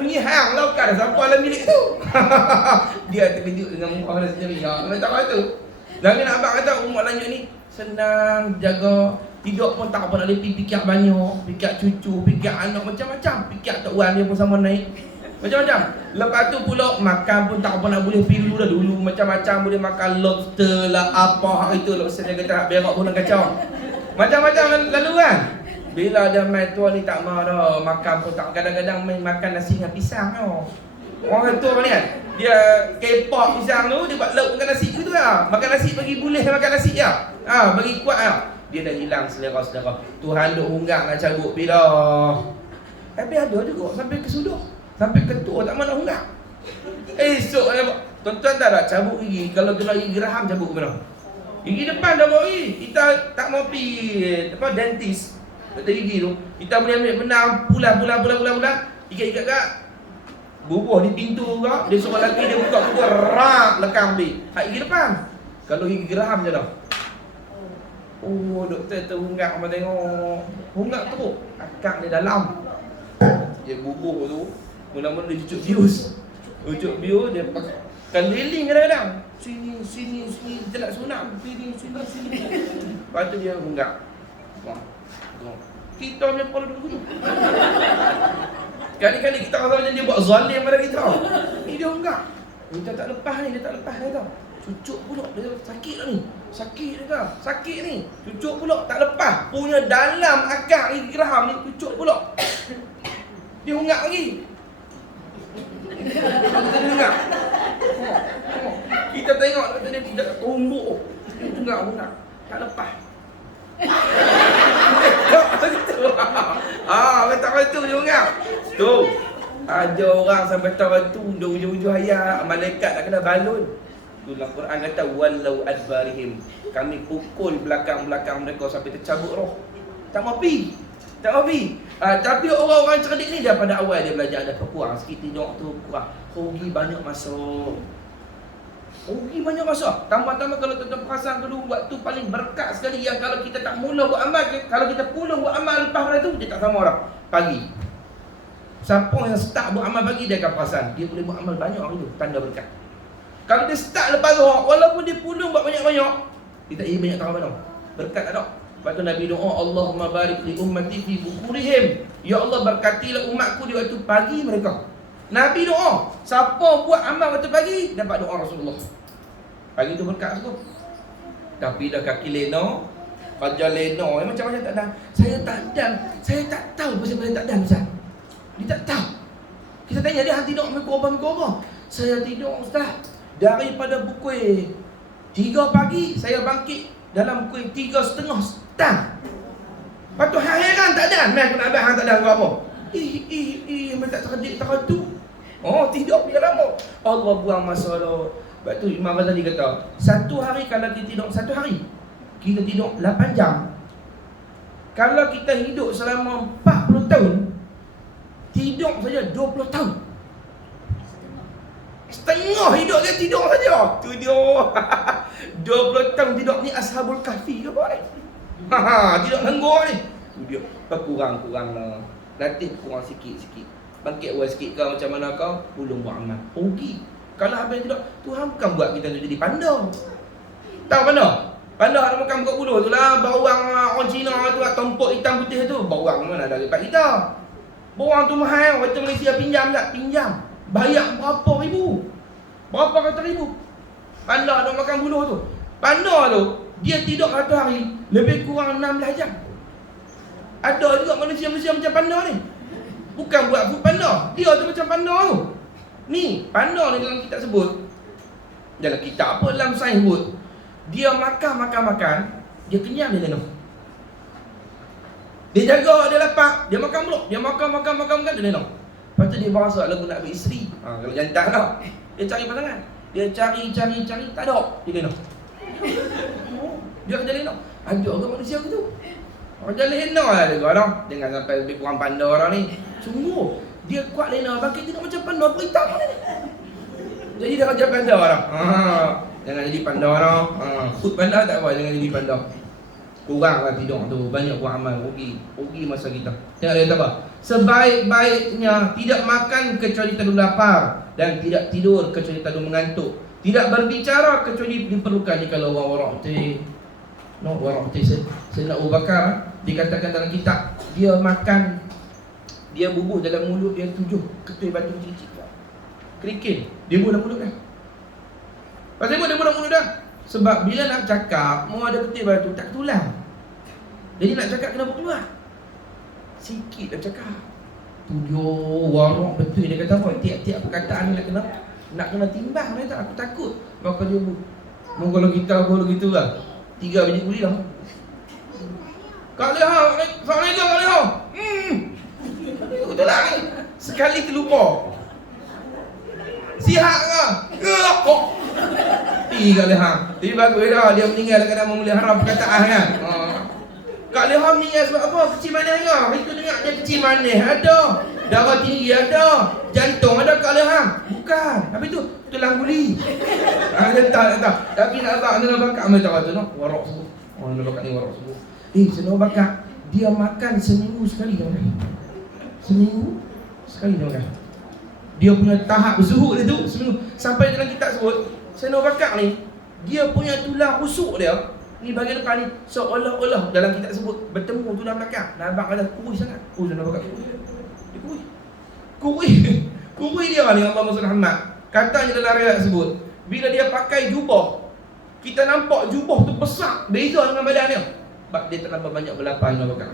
Bunyi hang laukan siapa dalam bilik tu. Dia terkejut dengan muka dia sendiri. Ya, tak apa tu. Nabi nak abang kata umur lanjut ni senang jaga. Tidur pun tak apa nak lebih fikir banyak, fikir cucu, fikir anak macam-macam. Fikir tok wan dia pun sama naik. Macam-macam. Lepas tu pula makan pun tak apa nak boleh pergi dulu dah. Dulu macam-macam boleh makan lobster lah apa hari tu. Lobster dia kata berak pun nak kacau. Macam-macam lalu kan. Bila dia main tua ni tak mau dah. Makan pun tak. Kadang-kadang main makan nasi dengan pisang tau. Orang tua ni kan. Dia kepok pisang tu. Dia buat lauk makan nasi tu lah. Makan nasi bagi boleh makan nasi ya. Bagi kuat lah. Dia dah hilang selera-selera. Tuhan duk hunggak nak cabut bila. Tapi ada juga sampai ke sudah. Sampai ketua tak mana hunggak. Esok tuan-tuan tak nak cabut gigi. Kalau kena gigi geraham cabut ke mana? Gigi depan dah bawa gigi. Kita tak mau pergi dentist. Doktor gigi tu. Kita boleh ambil benang pulang. Ikat-ikat kat. Bubuh di pintu ke. Dia suruh lelaki dia buka rak lekang ambil. Hak gigi depan. Kalau gigi geraham je dah. Oh, doktor terhunggak apa tengok. Hunggak teruk. Akak dia dalam. Dia bubuh tu. Mula-mula dia cucuk bius. Cucuk bius dia pakai keliling kadang-kadang. Sini. Dia nak sunat. Sini. Lepas tu dia hunggak. Kita punya kepala duduk. Kali-kali kita rasa macam dia buat zalim pada kita. Ni dia hunggak. Dia tak lepas ni. Dia tahu. Cucuk pula. Dia sakit lah ni. Sakit ni. Cucuk pula. Tak lepas. Punya dalam akak gigi geraham ni. Cucuk pula. Dia hunggak lagi. Kita dengar. Kita tengok dia tidak tumbuk. Dia hunggak. Tak lepas. Betul dia hunggak. Tu. Ada orang sampai tahu tu ujung-ujung ayat malaikat nak kena balun. Itulah Quran kata walau adbarihim. Kami pukul belakang-belakang mereka sampai tercabut roh. Tak mau pi. Tapi orang-orang cerdik ni daripada awal dia belajar ada kurang sikit tidur tu kurang. Rugi banyak masa. Tambah-tambah kalau tuan-tuan perasan dulu waktu paling berkat sekali yang kalau kita tak mula buat amal, kalau kita pulang buat amal lepas pada tu dia tak sama orang. Pagi. Siapa yang start buat amal pagi dia akan perasan dia boleh buat amal banyak hari tu, tanda berkat. Kalau dia start lepas zuhur walaupun dia pulang buat banyak-banyak, dia tak banyak tahu mana. Berkat tak ada. Lepas tu Nabi doa Allahumma barik li ummati fi bukurihim. Ya Allah berkatilah umatku di waktu pagi mereka. Nabi doa, siapa buat amal waktu pagi dapat doa Rasulullah. Pagi tu berkat semua. Tapi dah kaki leno, kerja leno, macam-macam tak dan. Saya tak tahu pasal saya tak dan Ustaz. Dia tak tahu. Kita tanya dia hang tidur mikro-mikro. Saya tidur Ustaz. Daripada pukul 3 pagi saya bangkit dalam pukul 3:30 start. Lepas tu heran tak dan. Mai aku nak abang hang tak dan apa. Memang tak teradu. Oh, tidak biar lama. Allah buang masa dah. Sebab tu Imam Ghazali kata, satu hari kalau kita tidur, satu hari kita tidur 8 jam. Kalau kita hidup selama 40 tahun, Tidur saja 20 tahun. Setengah hidup dia tidur saja. Tidur 20 tahun tidur ni Ashabul Kahfi ke apa ni? Tidur lenggur ni. Tu dia kurang-kurang lah. Nanti kurang sikit-sikit. Bangkit awal sikit kau macam mana kau? Belum buat amal. Rugi. Kalau habis tidur, Tuhan bukan buat kita tu jadi panda. Tahu panda? Panda ada makan buka buluh tu lah. Bawang orang Cina tu lah, tompok hitam putih tu. Bawang mana ada lepas kita. Bawang tu mahal. Kata Malaysia pinjam tak? Pinjam. Bayar berapa ribu? Berapa kata ribu? Panda ada makan buluh tu. Panda tu, dia tidur satu hari lebih kurang 16 jam. Ada juga manusia-manusia macam panda ni. Bukan buat food panda. Dia tu macam panda tu. Ni, panda ni dalam kitab sebut. Dalam kitab apa, dalam sains sebut. Dia makan, dia kenyang, dia minum. Dia jaga, dia lapar, dia makan pula. Dia makan, dia minum. Lepas tu dia berasa lagu nak beristeri. Kalau jantan tau, dia cari pasangan. Dia cari, tak ada. Dia minum. Dia kerja lena. Ada ke manusia ke tu? Kerja lena lah dia kata. Jangan sampai lebih kurang panda orang ni. Sungguh, dia kuat lena, bangkit tidak macam panda, berhitam ni. Jadi dia kerja panda orang. Jangan jadi panda orang. Food panda tak apa, jangan jadi panda. Kuranglah tidur tu, banyak buat amal, rugi masa kita. Tengok dia kata apa? Sebaik-baiknya tidak makan kecuali terlalu lapar dan tidak tidur kecuali terlalu mengantuk. Tidak berbicara kecuali diperlukan kalau orang warak Sayyidina Abu Bakar dikatakan dalam kitab, dia makan, dia bubuh dalam mulut dia 7 ketui batu kecil-kecil. Kerikil, dia bubuh dalam mulut dah. Pasal apa dia bubuh dalam mulut dah? Sebab bila nak cakap, mau ada ketui batu tak tulang. Jadi nak cakap kena keluar. Sikit dah cakap. Tu dia warak betul, dia kata apa? Tiap-tiap perkataan ni nak kena timbang ni tak, aku takut. Maka dia kalau kita gitu lah. 3 biji kuli dah. Kak Leha, Assalamualaikum Kak Leha. Betul lah ni. Sekali terlupa. Sihat ke? Kak Leha. Tapi bagus dah, dia meninggal kadang memelihara perkataan kan. Kak Leha meninggal sebab apa? Kecil manis ke? Itu dengar dia kecil manis ada. Darah tinggi ada. Jantung ada Kak Leha. Bukan. Habis tu tulang guli. Tak. Tapi nak bakar ambil tahu tu nak warak semua. Nak bakar ni warak semua. Nak bakar dia makan seminggu sekali dia makan. Seminggu sekali dia makan. Dia punya tahap zuhud dia tu seminggu. Sampai dalam kitab sebut, Sayyidina Abu Bakar ni dia punya tulang rusuk dia ni bahagian depan ni seolah-olah dalam kitab sebut bertemu tulang belakang. Nampak ada kurus sangat. Sayyidina Abu Bakar dia kurus dia ni Allah Muhammad. Katanya dalam riwayat sebut, bila dia pakai jubah, kita nampak jubah tu besar, beza dengan badan dia. Sebab dia terlalu banyak berlapar dengan bakar.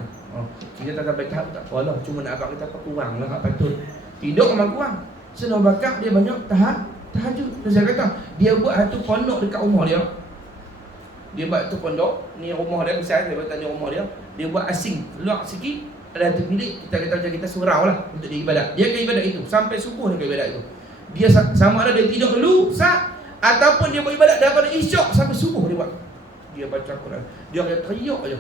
Kita tak sampai tahap tak apalah, cuma nak abang kita apa kurang lah, tak patut. Tidur memang kurang. Sayyidina Bakar dia banyak tahajud. Dan saya kata, dia buat satu pondok dekat rumah dia. Dia buat tu pondok, ni rumah dia besar, saya kata ni rumah dia. Dia buat asing, luar sikit, ada satu bilik, kita kata macam kita surau lah untuk dia ibadat. Dia akan ibadat itu, sampai subuh dia akan ibadat itu. Dia sama ada dia tidur dulu ataupun dia buat ibadat daripada isyak sampai subuh dia buat. Dia baca Quran. Dia akan teriak aja.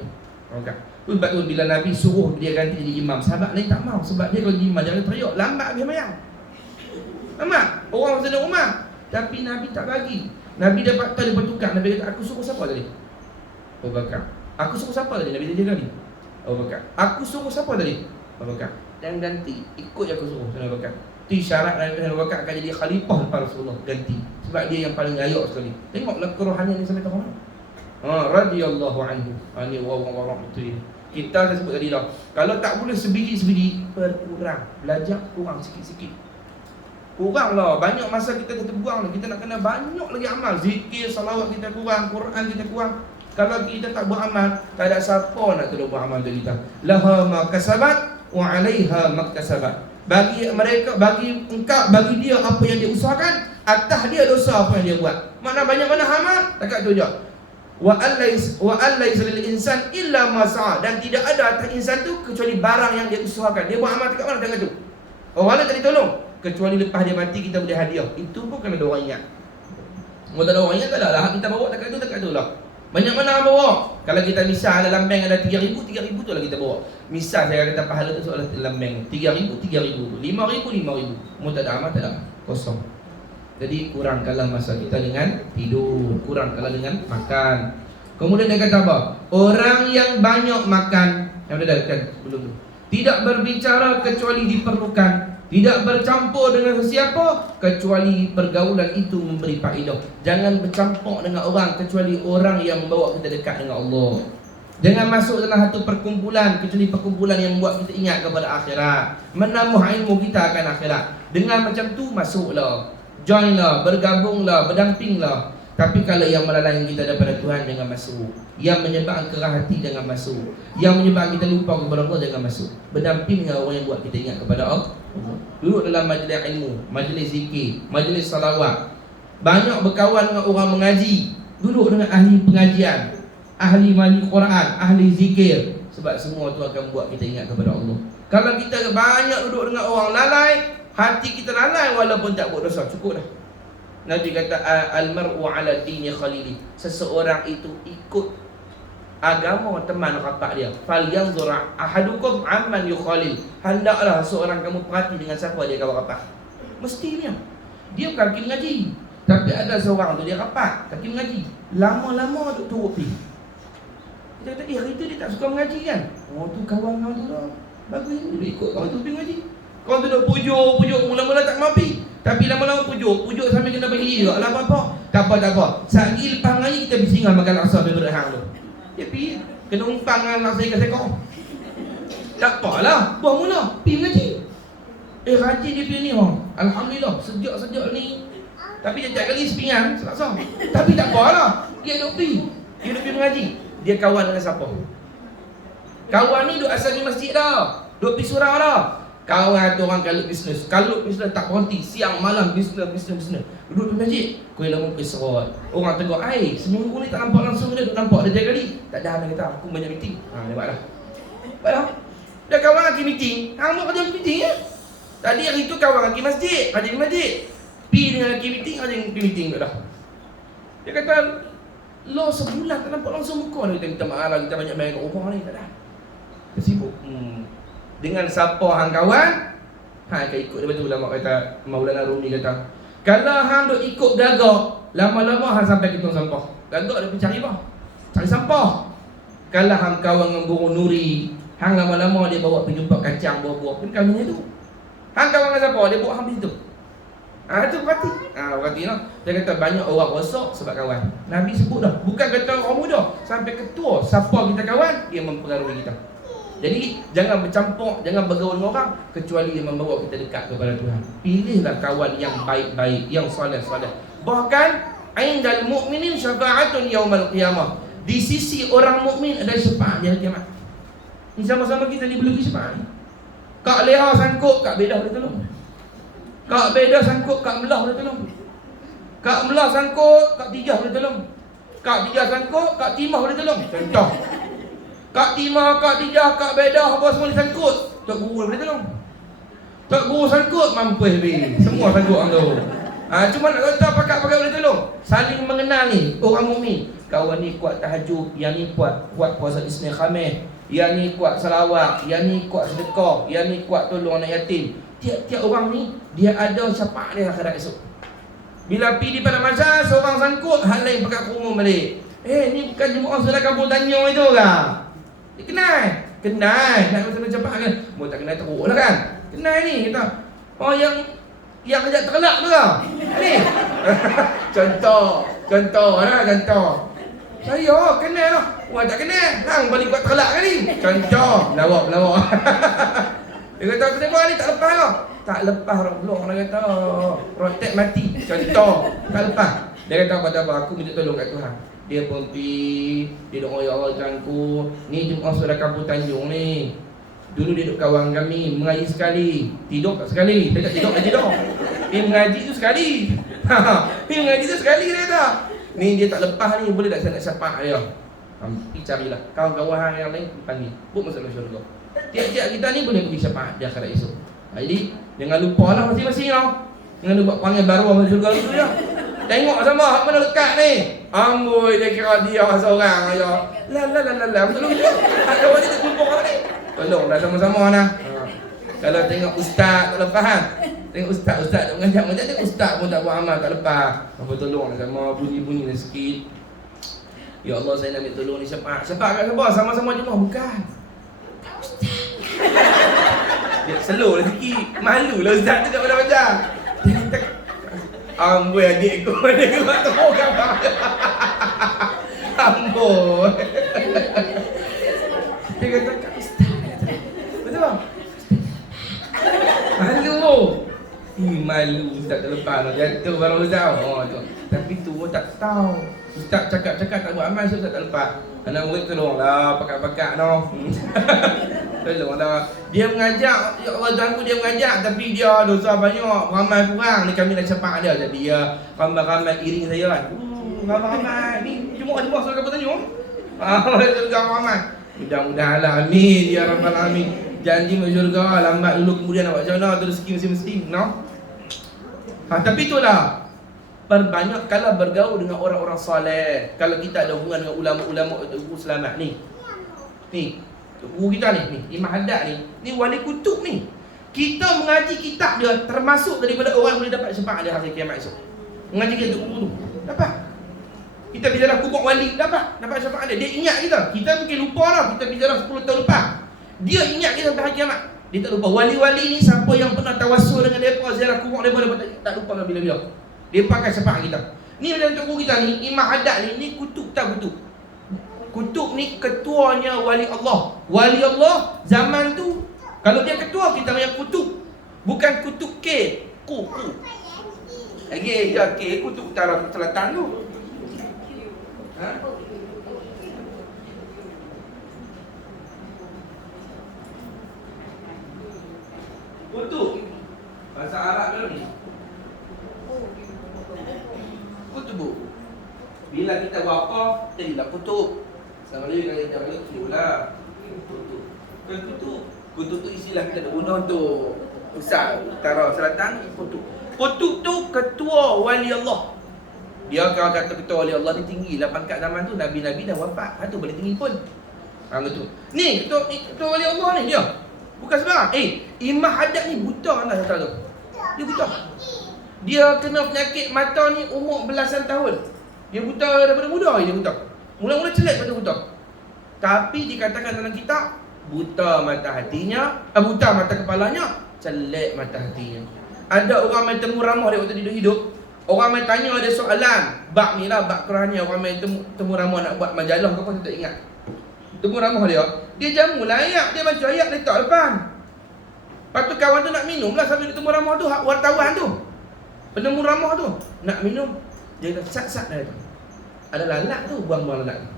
Okay. Sebab tu bila Nabi suruh dia ganti jadi imam, sahabat lain tak mau sebab dia kalau jadi imam dia akan teriak, lambat habis sembahyang. Lambat. Orang masa nak rumah. Tapi Nabi tak bagi. Nabi dapat tahu dia bertukar. Nabi kata, aku suruh siapa tadi? Abu Bakar. Aku suruh siapa tadi? Nabi dia tadi. Abu Bakar. Aku suruh siapa tadi? Abu Bakar. Dan ganti, ikut je aku suruh Abu Bakar. Itu syarat Abu Bakar akan jadi khalifah lepas Rasulullah, ganti. Sebab dia yang paling layak sekali. Tengoklah kerohanian ni sampai tahu mana. Radiyallahu anhu. Ini orang-orang betul. Kita dah sebut tadi dah. Kalau tak boleh sebiji-sebiji, berkurang. Belajar kurang sikit-sikit. Kurang lah. Banyak masa kita terbuang lah. Kita nak kena banyak lagi amal. Zikir, salawat kita kurang, Quran kita kurang. Kalau kita tak buat amal, tak ada siapa nak terus buat amal untuk kita. Laha ma kasabat wa 'alaiha maktasabat. Bagi mereka, bagi engkau, bagi dia apa yang dia usahakan, atas dia dosa apa yang dia buat. Mana banyak mana amal, dekat tu je. Wa allaisa lil insan illa ma sa'a, dan tidak ada atas insan tu kecuali barang yang dia usahakan. Dia buat amal dekat mana, dekat tu. Orang lain tak ditolong, kecuali lepas dia mati kita boleh hadiah. Itu pun kena ada orang ingat. Kalau tak ada orang ingat, tak ada lah. Kita bawa dekat tu lah. Banyak mana hang bawa? Kalau kita misal dalam bank ada 3,000, 3,000 tu lah kita bawa. Misal saya kata pahala tu soalan dalam bank 3,000, 3,000, 5,000, 5,000. Mu tak ada amal, tak ada. Kosong. Jadi kurangkanlah masa kita dengan tidur, kurangkanlah dengan makan. Kemudian dia kata apa? Orang yang banyak makan, yang dah kan sebelum tu. Tidak berbicara kecuali diperlukan. Tidak bercampur dengan sesiapa kecuali pergaulan itu memberi faedah. Jangan bercampur dengan orang kecuali orang yang membawa kita dekat dengan Allah. Jangan masuk dalam satu perkumpulan kecuali perkumpulan yang membuat kita ingat kepada akhirat, menambah ilmu kita akan akhirat. Dengan macam tu masuklah, joinlah, bergabunglah, berdampinglah. Tapi kalau yang melalaikan kita daripada Tuhan, jangan masuk. Yang menyebabkan kerah hati, jangan masuk. Yang menyebabkan kita lupa kepada Allah, jangan masuk. Berdamping dengan orang yang buat kita ingat kepada Allah. Duduk dalam majlis ilmu, majlis zikir, majlis salawat. Banyak berkawan dengan orang mengaji. Duduk dengan ahli pengajian, ahli majlis Quran, ahli zikir. Sebab semua tu akan buat kita ingat kepada Allah. Kalau kita banyak duduk dengan orang lalai, hati kita lalai walaupun tak buat dosa, cukup dah. Nabi kata al-mar'u ala dini khalili. Seseorang itu ikut agama teman rapat dia. Falyanzur ahadukum amman yukhalil. Hendaklah seorang kamu perhati dengan siapa dia kawan rapat. Mestinya dia bukan kaki mengaji, tapi ada seorang tu dia rapat kaki mengaji. Lama-lama duk turut pi. Dia kata, hari tu dia tak suka mengaji kan? Oh tu kawan kau tu dah bagus, dia ikut kawan tu pergi mengaji. Kawan tu dah pujuk, mula-mula tak mampi. Tapi lama-lama pujuk sampai kena bagi juga lah apa-apa. Tak apa. Sagi lepas mengaji kita bisingah makan asal favorite hang tu. Dia pergi kena umpang dengan nak saya kat sekor. Tak apalah, buang mula, pergi mengaji. Rajin dia pergi ni alhamdulillah, sejak ni. Tapi setiap kali sepingan, selasa. Tapi tak apalah, dia duk pergi mengaji. Dia kawan dengan siapa? Kawan ni duk asal di masjid dah, duk pergi surau dah. Kawan tu orang kalut bisnes tak berhenti, siang malam bisnes. Duduk di masjid, kau lama pergi serot. Orang tengok, seminggu ni tak nampak langsung dia, nampak dia 3 kali. Tak ada, dia kata, aku banyak meeting. Nampak dah. Dia kawan lagi meeting, hang kerja meeting ya. Tadi hari tu kawan lagi masjid, rajin masjid. Pergi dengan lagi meeting, rajin meeting dah. Dia kata, lo sebulan tak nampak langsung muka dia. Kita minta maaf lah, kita banyak main kat rumah ni, tak ada. Dia sibuk. Dengan siapa hang kawan, hang akan ikut. Lepas tu ulama kata, Maulana Rumi kata, kalau hang duk ikut gagak, lama-lama hang sampai ke tong sampah. Gagak dia pergi cari apa? Cari sampah. Kalau hang kawan dengan burung nuri, hang lama-lama dia bawa pergi jumpa kacang buah-buah. Kan kawinnya tu. Hang kawan dengan siapa? Dia bawa hang pergi tu. Itu berarti. Berarti lah. Dia kata banyak orang rosak sebab kawan. Nabi sebut dah. Bukan kata orang muda, sampai ketua. Siapa kita kawan, dia mempengaruhi kita. Jadi jangan bercampur, jangan bergaul dengan orang kecuali dia membawa kita dekat kepada Tuhan. Pilihlah kawan yang baik-baik, yang soleh-soleh. Bahkan indal mu'minin syafa'atun yaumal qiyamah. Di sisi orang mukmin ada syafaat di hari kiamat. Ni sama-sama kita ni belum syafaat. Kak Leha sangkut, Kak Bedah boleh tolong. Kak Bedah sangkut, Kak Melah boleh tolong. Kak Melah sangkut, Kak Tijah boleh tolong. Kak Tijah sangkut, Kak Timah boleh tolong. Contoh. Kak Timah, Kak Tijah, Kak Bedah, apa semua disangkut. Tok Guru boleh tolong. Tok Guru sangkut, mampu habis. Semua sangkut orang tu. Cuma nak kata pakat-pakat boleh tolong. Saling mengenal ni, orang mukmin. Kawan ni kuat tahajud, yang ni kuat puasa Isnin Khamis, yang ni kuat salawat, yang ni kuat sedekah, yang ni kuat tolong anak yatim. Tiap-tiap orang ni, dia ada syafaat dia akhirat esok. Bila pergi di pada masa, seorang sangkut, hal lain pakat kurung balik. Ni bukan jemaah saudara kampung Tanjung itu kan? Dia kenal. Nak macam cepat kan? Mau tak kenal teruk lah kan? Kenal ni, kata. Oh yang kejap terlak tu lah. Ni. Contoh. Saya kenal lah. Wah tak kenal. Hang balik buat terlak kan ni? Contoh. Melawak. Dia kata aku tengok ni tak lepas lah. Tak lepas roblok. Dia kata rotek mati. Contoh. Tak lepas. Dia kata apa-apa, aku minta tolong kat Tuhan. Dia pun pergi, dia doa, ya Allah janganku. Ni jemaah saudara kampung Tanjung ni. Dulu dia duduk kawan kami, mengaji sekali. Tidur tak sekali. Dia tak tidur. Dia mengaji tu sekali. Dia mengaji tu sekali dia kata. Ni dia tak lepas ni, boleh tak saya nak syafaat dia? Pergi carilah kawan-kawan yang lain panggil. Buat masuk dalam syurga. Tiap-tiap kita ni boleh pergi syafaat di akhirat esok. Jadi jangan lupa lah masing-masing lah. Jangan lupa panggil baru masuk syurga itu je. Tengok sama hak mana dekat ni. Amboi dia kira dia seorang aja. La. Tolong dia. Kawan dia terkumpul orang ni. Tolonglah sama-sama nah. Kalau tengok ustaz tak lepas kan. Tengok ustaz tak mengajar tengok ustaz pun tak buat amal tak lepas. Apa tolonglah sama bunyi-bunyi sikit. Ya Allah saya nak minta tolong ni syafaat. Syafaat kat siapa? Sama-sama jemaah bukan. Ustaz. Dia slow lah sikit. Malu lah ustaz tu tak pernah baca. Amboi adik aku dia buat terbuka. Amboi. Dia kata kat ustaz. Betul? Malu. Malu ustaz tak lepas lah. Jatuh barang ustaz. Tu. Tapi tu pun tak tahu. Ustaz cakap tak buat amal, ustaz tak lepas. Anak murid tolonglah pakat-pakat noh. Tolonglah. Dia mengajak, ya Allah Tuhanku dia mengajak tapi dia dosa banyak, ramai kurang. Ni kami nak syafaat dia. Jadi dia ramai-ramai iring saya kan. Ramai-ramai. Ni cuma suruh apa tanya. Surga ramai. Mudah-mudahan lah amin ya rabbal alamin. Janji masuk syurga, lambat dulu kemudian nak buat macam mana, terus rezeki mesti-mesti, no? Tapi itulah, perbanyak kalau bergaul dengan orang-orang soleh. Kalau kita ada hubungan dengan ulama-ulama guru selamat ni. Ni, guru kita ni, Imam Haddad ni wali kutub ni. Kita mengaji kitab dia termasuk daripada orang boleh dapat syafaat dia hari kiamat esok. Mengaji kitab guru tu, dapat. Kita bicara kubur wali, dapat syafaat dia. Dia ingat kita. Kita mungkin lupa lah, kita bicara 10 tahun lepas. Dia ingat kita sampai hari kiamat. Dia tak lupa. Wali-wali ni siapa yang pernah tawassul dengan mereka, ziarah kubur mereka, tak lupa dengan bila-bila. Dia pakai syafaat kita. Ni macam untuk guru kita ni, Imam Haddad ni kutub tak kutub. Kutub ni ketuanya wali Allah. Wali Allah zaman tu, kalau dia ketua kita punya kutub. Bukan kutub K, ku. Lagi ya K, kutub utara selatan tu. Ha? Kutub. Bahasa Arab belum ni? Kutub. Bila kita buat apa, jadilah kutub. Sama lagi kalau kita balik lah. Kutub. Bukan kutub. Kutub tu istilah kita guna untuk Ustaz utara selatan. Kutub. Kutub tu ketua wali Allah. Dia kalau kata ketua wali Allah ni tinggi lah pangkat zaman tu, Nabi-Nabi dah wafat. Tu boleh tinggi pun. Betul. Ni ketua wali Allah ni dia. Bukan sembarang. Imam Haddad ni buta anda tahu tu. Dia buta. Dia kena penyakit mata ni umur belasan tahun. Dia buta daripada muda dia buta. Mula-mula celak pada buta. Tapi dikatakan dalam kitab buta mata hatinya, buta mata kepalanya, celak mata hatinya. Ada orang main temu ramah dia waktu dia hidup. Orang main tanya ada soalan, bab ni lah, bab Quran ni, orang main temu ramah nak buat majalah ke apa saya tak ingat. Temu ramah dia jamu lah ayat, dia baca ayat letak depan. Lepas tu kawan tu nak minum lah sambil dia temu ramah tu, wartawan tu, penemu ramah tu nak minum. Dia kata sat-sat dah tu. Ada lalat tu, buang-buang lalat tu.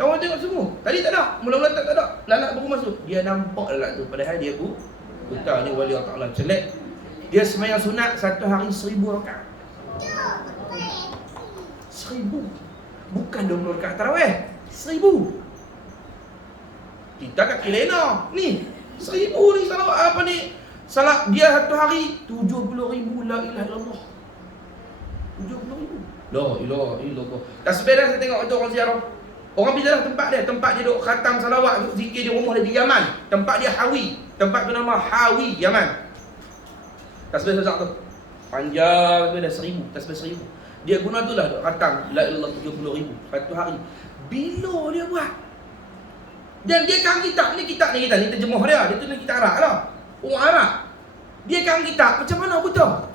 Kawan tengok semua. Tadi tak ada, mula-mula tak ada. Lalat baru masuk. Dia nampak lalat tu, padahal dia buta ni wali Allah Ta'ala celak. Dia sembahyang sunat 1 hari 1000 rakaat. 1000. Bukan 20 rakaat tarawih. 1000. Kita kat Kilena ni 1000 ni salat apa ni? Salat dia 1 hari 70,000 la ilaha illallah. 70,000. La ilaha illallah. Tasbih dah saya tengok tu orang ziarah. Orang bicara tempat dia duk khatam salawat, duk zikir di rumah dia di Yaman. Tempat dia Hawi. Tempat tu nama Hawi, Yaman. Tasbih susah tu. Panjang tu dah 1000, tasbih 1000. Dia guna tu lah duk khatam la ilaha 70,000 1 hari. Bila dia buat? Dan dia kan kitab ni kita ni terjemah dia. Dia tulis kitab Arab lah. Orang Arab. Dia kan kitab macam mana buta?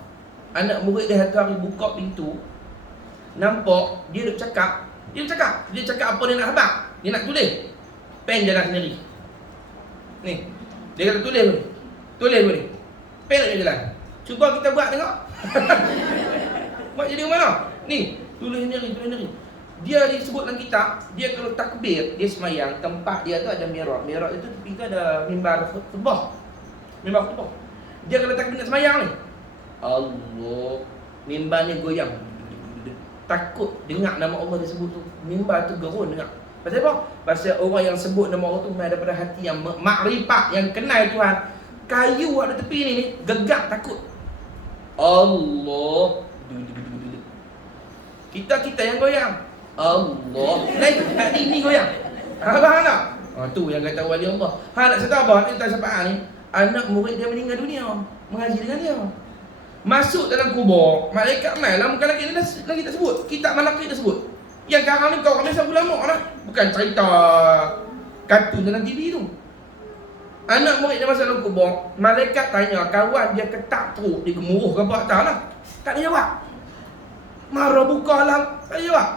Anak murid dia satu hari buka pintu, nampak dia duk cakap. Dia cakap apa dia nak habaq. Dia nak tulis. Pen jalan sendiri. Ni. Dia kata tulis boleh. Tulis boleh. Pen dia jalan. Cuba kita buat tengok. Buat jadi mana? Ni, tulis sendiri. Dia disebut dalam kitab, dia kalau takbir, dia semayang, tempat dia tu ada mihrab. Mihrab itu tepi tu ada mimbar khutbah. Dia kalau takbir nak semayang ni, Allah, mimbarnya goyang. Takut dengar nama Allah disebut tu. Mimbar tu gerun dengar. Pasal apa? Pasal orang yang sebut nama Allah tu mai daripada hati yang makrifat, yang kenal Tuhan. Kayu ada tepi ni gegak takut. Allah. Kita yang goyang. Allah. Lain hak ini goyang. Faham tak? Tu yang kata wali Allah. Nak cerita apa? Kita syafaat ni, anak murid dia meninggal dunia, mengaji dengan dia. Masuk dalam kubur, malaikat mai lah muka lagi ni lagi tak sebut. Kitab malaki tak sebut. Yang sekarang ni kau ramai sabun lama lah. Bukan cerita kartun dalam TV tu. Anak murid dia masuk dalam kubur, malaikat tanya, kawan dia ketak perut, dia gemuruh ke apa tak lah. Tak ada jawab. Marah buka lah, tak ada jawab.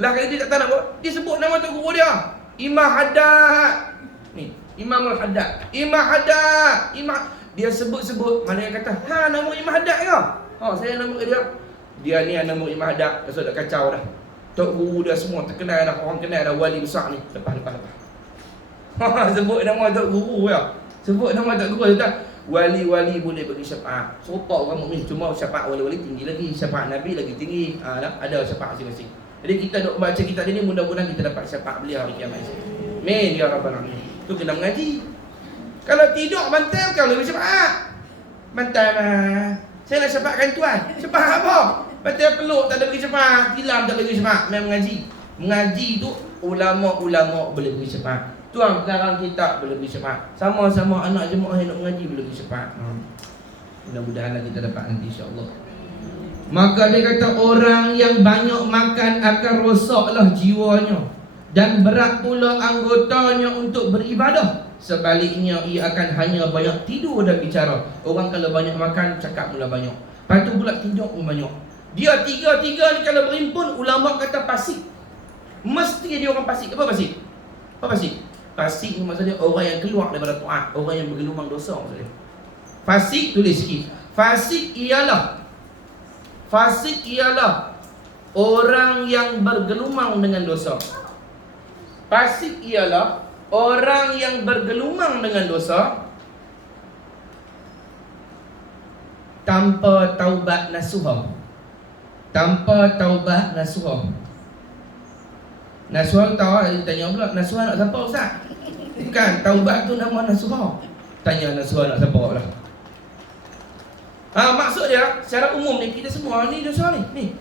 Lah kali dia tak tahu nak buat, dia sebut nama tu guru dia, Imam Haddad. Ni, Imamul Haddad. Imam Haddad. Dia sebut-sebut, malaikat kata, "Ha, nama Imam Haddad ke?" "Ha, saya nama dia." Dia ni nama Imam Haddad, so dah kacau dah. Tok guru dia semua terkenal dah, orang kenal dah wali besar ni. Lepas. Sebut nama tok guru ya. Sebut nama tok guru kata, wali-wali boleh bagi syafaat. Serupa orang mukmin, cuma syafaat wali-wali tinggi lagi, syafaat Nabi lagi tinggi. Ada syafaat masing-masing. Jadi kita duk baca kitab ini, mudah-mudahan kita dapat syafaat beliau hari kiamat esok. Amin ya rabbal alamin. Tu kena mengaji. Kalau tidur bantai bukan boleh syafaat. Bantai mah. Saya nak syafaatkan tuan. Syafaat apa? Bantai peluk tak ada bagi syafaat, tilam tak bagi syafaat. Memang mengaji. Mengaji tu ulama-ulama boleh bagi syafaat. Tuan sekarang kita boleh bagi syafaat. Sama-sama anak jemaah yang nak mengaji boleh bagi syafaat. Mudah-mudahan kita dapat nanti insya-Allah. Maka dia kata orang yang banyak makan akan rosaklah jiwanya dan berat pula anggotanya untuk beribadah. Sebaliknya ia akan hanya banyak tidur dan bicara. Orang kalau banyak makan cakap mula banyak. Lepas tu pula tidur pun banyak. Dia tiga-tiga ni kalau berimpun, ulama kata fasik. Mesti dia orang fasik. Apa fasik? Apa fasik? Fasik ni maksudnya orang yang keluar daripada taat, orang yang bergelumang dosa maksudnya. Fasik tulis sikit. Fasik ialah orang yang bergelumang dengan dosa. Fasik ialah orang yang bergelumang dengan dosa tanpa taubat nasuha. Tanpa taubat nasuha. Nasuha tahu, dia tanya pula, nasuha nak siapa Ustaz? Bukan, taubat tu nama nasuha. Tanya nasuha nak siapa lah. Maksud dia, secara umum ni, kita semua ni dosa ni.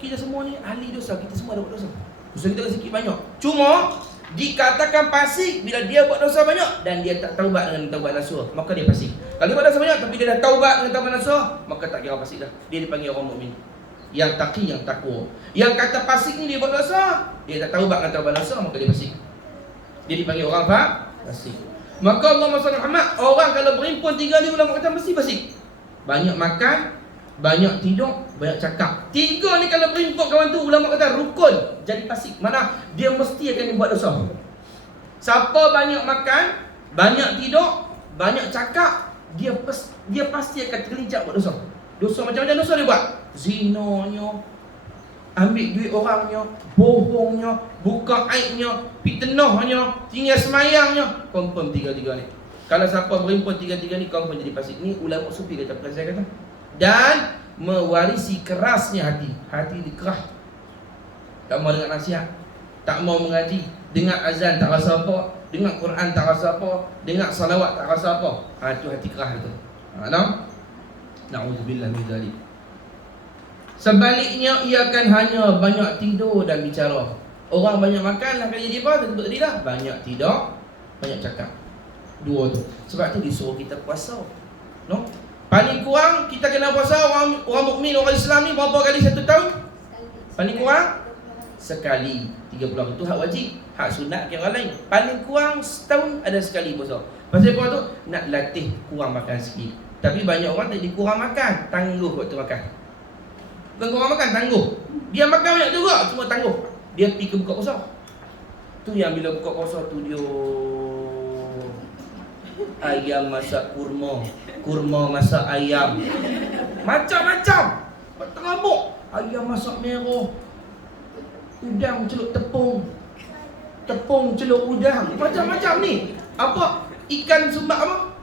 Kita semua ni ahli dosa, kita semua ada buat dosa. Dosa kita sikit banyak. Cuma dikatakan fasik bila dia buat dosa banyak dan dia tak taubat dengan taubat nasuha, maka dia fasik. Kalau dia buat dosa banyak tapi dia dah taubat dengan taubat nasuha, maka tak kira fasik dah. Dia dipanggil orang mukmin. Yang taqi, yang takwa. Yang kata fasik ni dia buat dosa, dia tak taubat dengan taubat nasuha, maka dia fasik. Dia dipanggil orang fasik. Maka Allah Muhammad, orang kalau berimpun tiga ni ulama kata mesti fasik. Banyak makan, banyak tidur, banyak cakap. Tiga ni kalau berimpun kawan tu, ulama kata rukun jadi fasik. Mana dia mesti akan buat dosa. Siapa banyak makan, banyak tidur, banyak cakap, dia pasti akan terlibat buat dosa. Dosa macam-macam dosa dia buat. Zinanya, ambil duit orangnya, bohongnya, buka aibnya, fitnahnya, tinggal semayangnya. Confirm tiga-tiga ni. Kalau siapa berimpun tiga-tiga ni, confirm jadi fasik. Ni ulama sufi kata, bukan saya kata. Dan mewarisi kerasnya hati. Hati dikerah. Tak mau dengar nasihat, tak mau mengaji, dengar azan tak rasa apa, dengar Quran tak rasa apa, dengar salawat tak rasa apa. Itu hati kerah itu. Na'udzubillah min dzalik. Sebaliknya ia akan hanya banyak tidur dan bicara. Orang banyak makan lah kali dia apa? Tentu tadi lah. Banyak tidur, banyak cakap. Dua tu. Sebab tu disuruh kita puasa. No? Paling kurang kita kena puasa orang mukmin, orang Islam ni berapa kali satu tahun? Paling kurang sekali. 30 hari. Itu hak wajib. Hak sunat ke orang lain. Paling kurang setahun ada sekali puasa. Pasal apa tu? Nak latih kurang makan sikit. Tapi banyak orang tak kurang makan, tangguh waktu makan. Bukan kurang makan, tangguh. Dia makan banyak juga, cuma tangguh. Dia pergi ke buka puasa. Tu yang bila buka puasa tu dia ayam masak kurma, kurma masak ayam, macam-macam. Terabuk. Ayam masak merah, udang celup tepung, tepung celup udang, macam-macam ni. Apa? Ikan sumbat apa?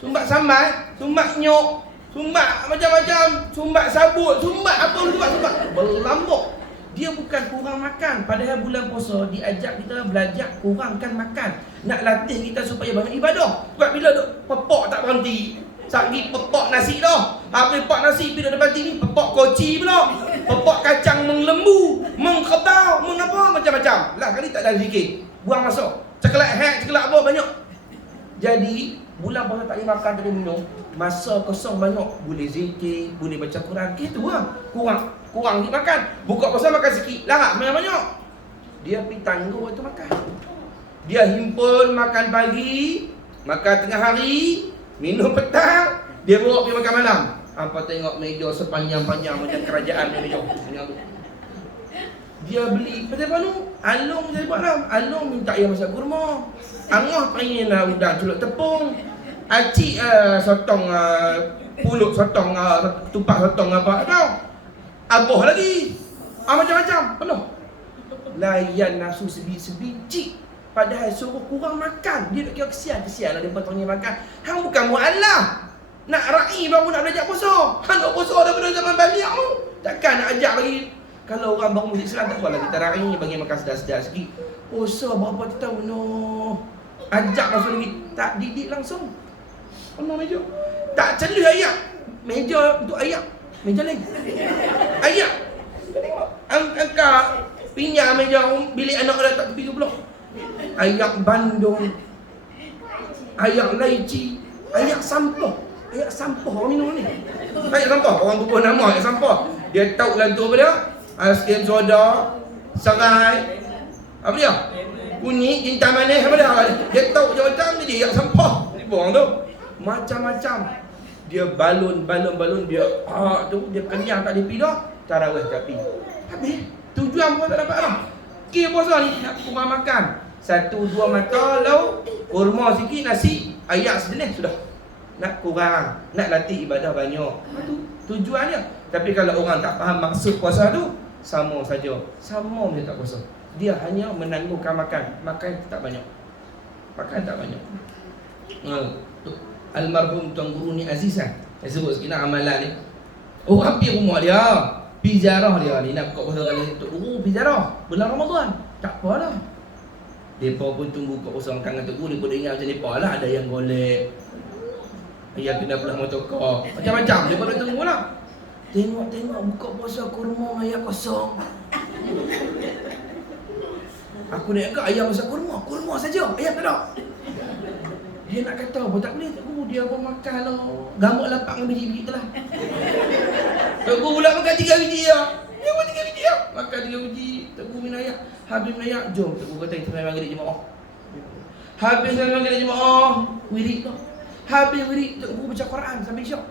Sumbat sambal, sumbat nyok, sumbat macam-macam, sumbat sabut, sumbat apa pun sumbat. Berlambuk. Dia bukan kurang makan. Padahal bulan puasa diajak kita belajar kurangkan makan. Nak latih kita supaya banyak ibadah. Sebab bila duk pepok tak berhenti. Sagi pepok nasi dah. Habis pepok nasi bila dah berhenti ni pepok koci pula. Pepok kacang menglembu, mengkebau, mengapa, macam-macam. Lah kali tak ada zikir. Buang masuk. Ceklat hek, ceklat apa banyak. Jadi, bulan puasa tak boleh makan, tak boleh minum. Masa kosong banyak. Boleh zikir, boleh baca Quran. Gitu lah. Kurang sikit makan. Buka puasa makan sikit. Lahap banyak-banyak. Dia pergi tangguh waktu makan. Dia himpun makan pagi, makan tengah hari, minum petang. Dia bawa pergi makan malam. Apa tengok meja sepanjang-panjang macam kerajaan meja. Dia beli pada mana? Alung jadi buat lah. Alung minta ayam masak kurma. Angah pengen udang celup tepung. Acik sotong pulut sotong tupak sotong apa tau. Aboh lagi. Macam-macam. Penuh. Layan nafsu sebiji. Padahal suruh kurang makan. Dia nak kira kesian lah dia potongnya makan. Hang bukan mu'allah. Nak ra'i baru nak belajar puasa. Hang nak puasa daripada zaman balik tu. Takkan nak ajak lagi. Kalau orang baru masuk Islam tak apalah kita ra'i bagi makan sedar-sedar sikit. Puasa berapa tahun noh. Ajak masuk lagi. Tak didik langsung. Penuh meja. Tak celih ayat. Meja untuk ayat. Meja lain. Ayat. Angkat pinjam meja bilik anak dia tak tepi tu pula. Ayak Bandung, ayak Laici, ayak sampah. Ayak sampah orang minum ni. Ayak sampah, orang berbuah nama ayak sampah. Dia tahu lagu apa dia? Aiskrim soda, serai, apa dia? Kunyit, cinta manis, apa dia? Dia tahu macam-macam dia ayak sampah. Ni orang tu macam-macam. Dia balon dia tu dia kenyang tak dipi dah. Tarawih tapi habis. Tujuan pun tak dapat lah. Kira puasa ni nak kurang makan. 1-2 mata lauk, kurma sikit, nasi, ayak sejenis sudah. Nak kurang, nak latih ibadah banyak. Itu tujuannya. Tapi kalau orang tak faham maksud puasa tu, sama saja. Sama dia tak puasa. Dia hanya menangguhkan makan. Makan tak banyak. Almarhum Tuan Guru ni Azizah. Saya sebut sikit nak amalan ni. Oh, hampir rumah dia. Pijarah dia ni nak buka puasa kali Tok Guru pijarah bulan Ramadan. Tak apalah. Depa pun tunggu buka puasa makan dengan Tok Guru. Depa ingat macam depa lah ada yang golek. Yang kena belah motorkar. Macam-macam depa dah tunggulah. Tengok buka puasa kurma ayam kosong. Aku nak agak ayam masak kurma saja. Ayam tak ada. Dia nak kata apa tak boleh Tok Guru, dia pun makan lah. Gamuk lapak dengan biji-biji tu lah. Tok Guru pula makan 3 biji lah. Dia pun 3 biji lah. Makan 3 biji. Tok Guru minum ayak. Habis minum ayak, jom Tok Guru kata kita main maghrib jemaah. Habis main maghrib jemaah, wirid tu. Habis wirid, Tok Guru baca Quran sampai isyak.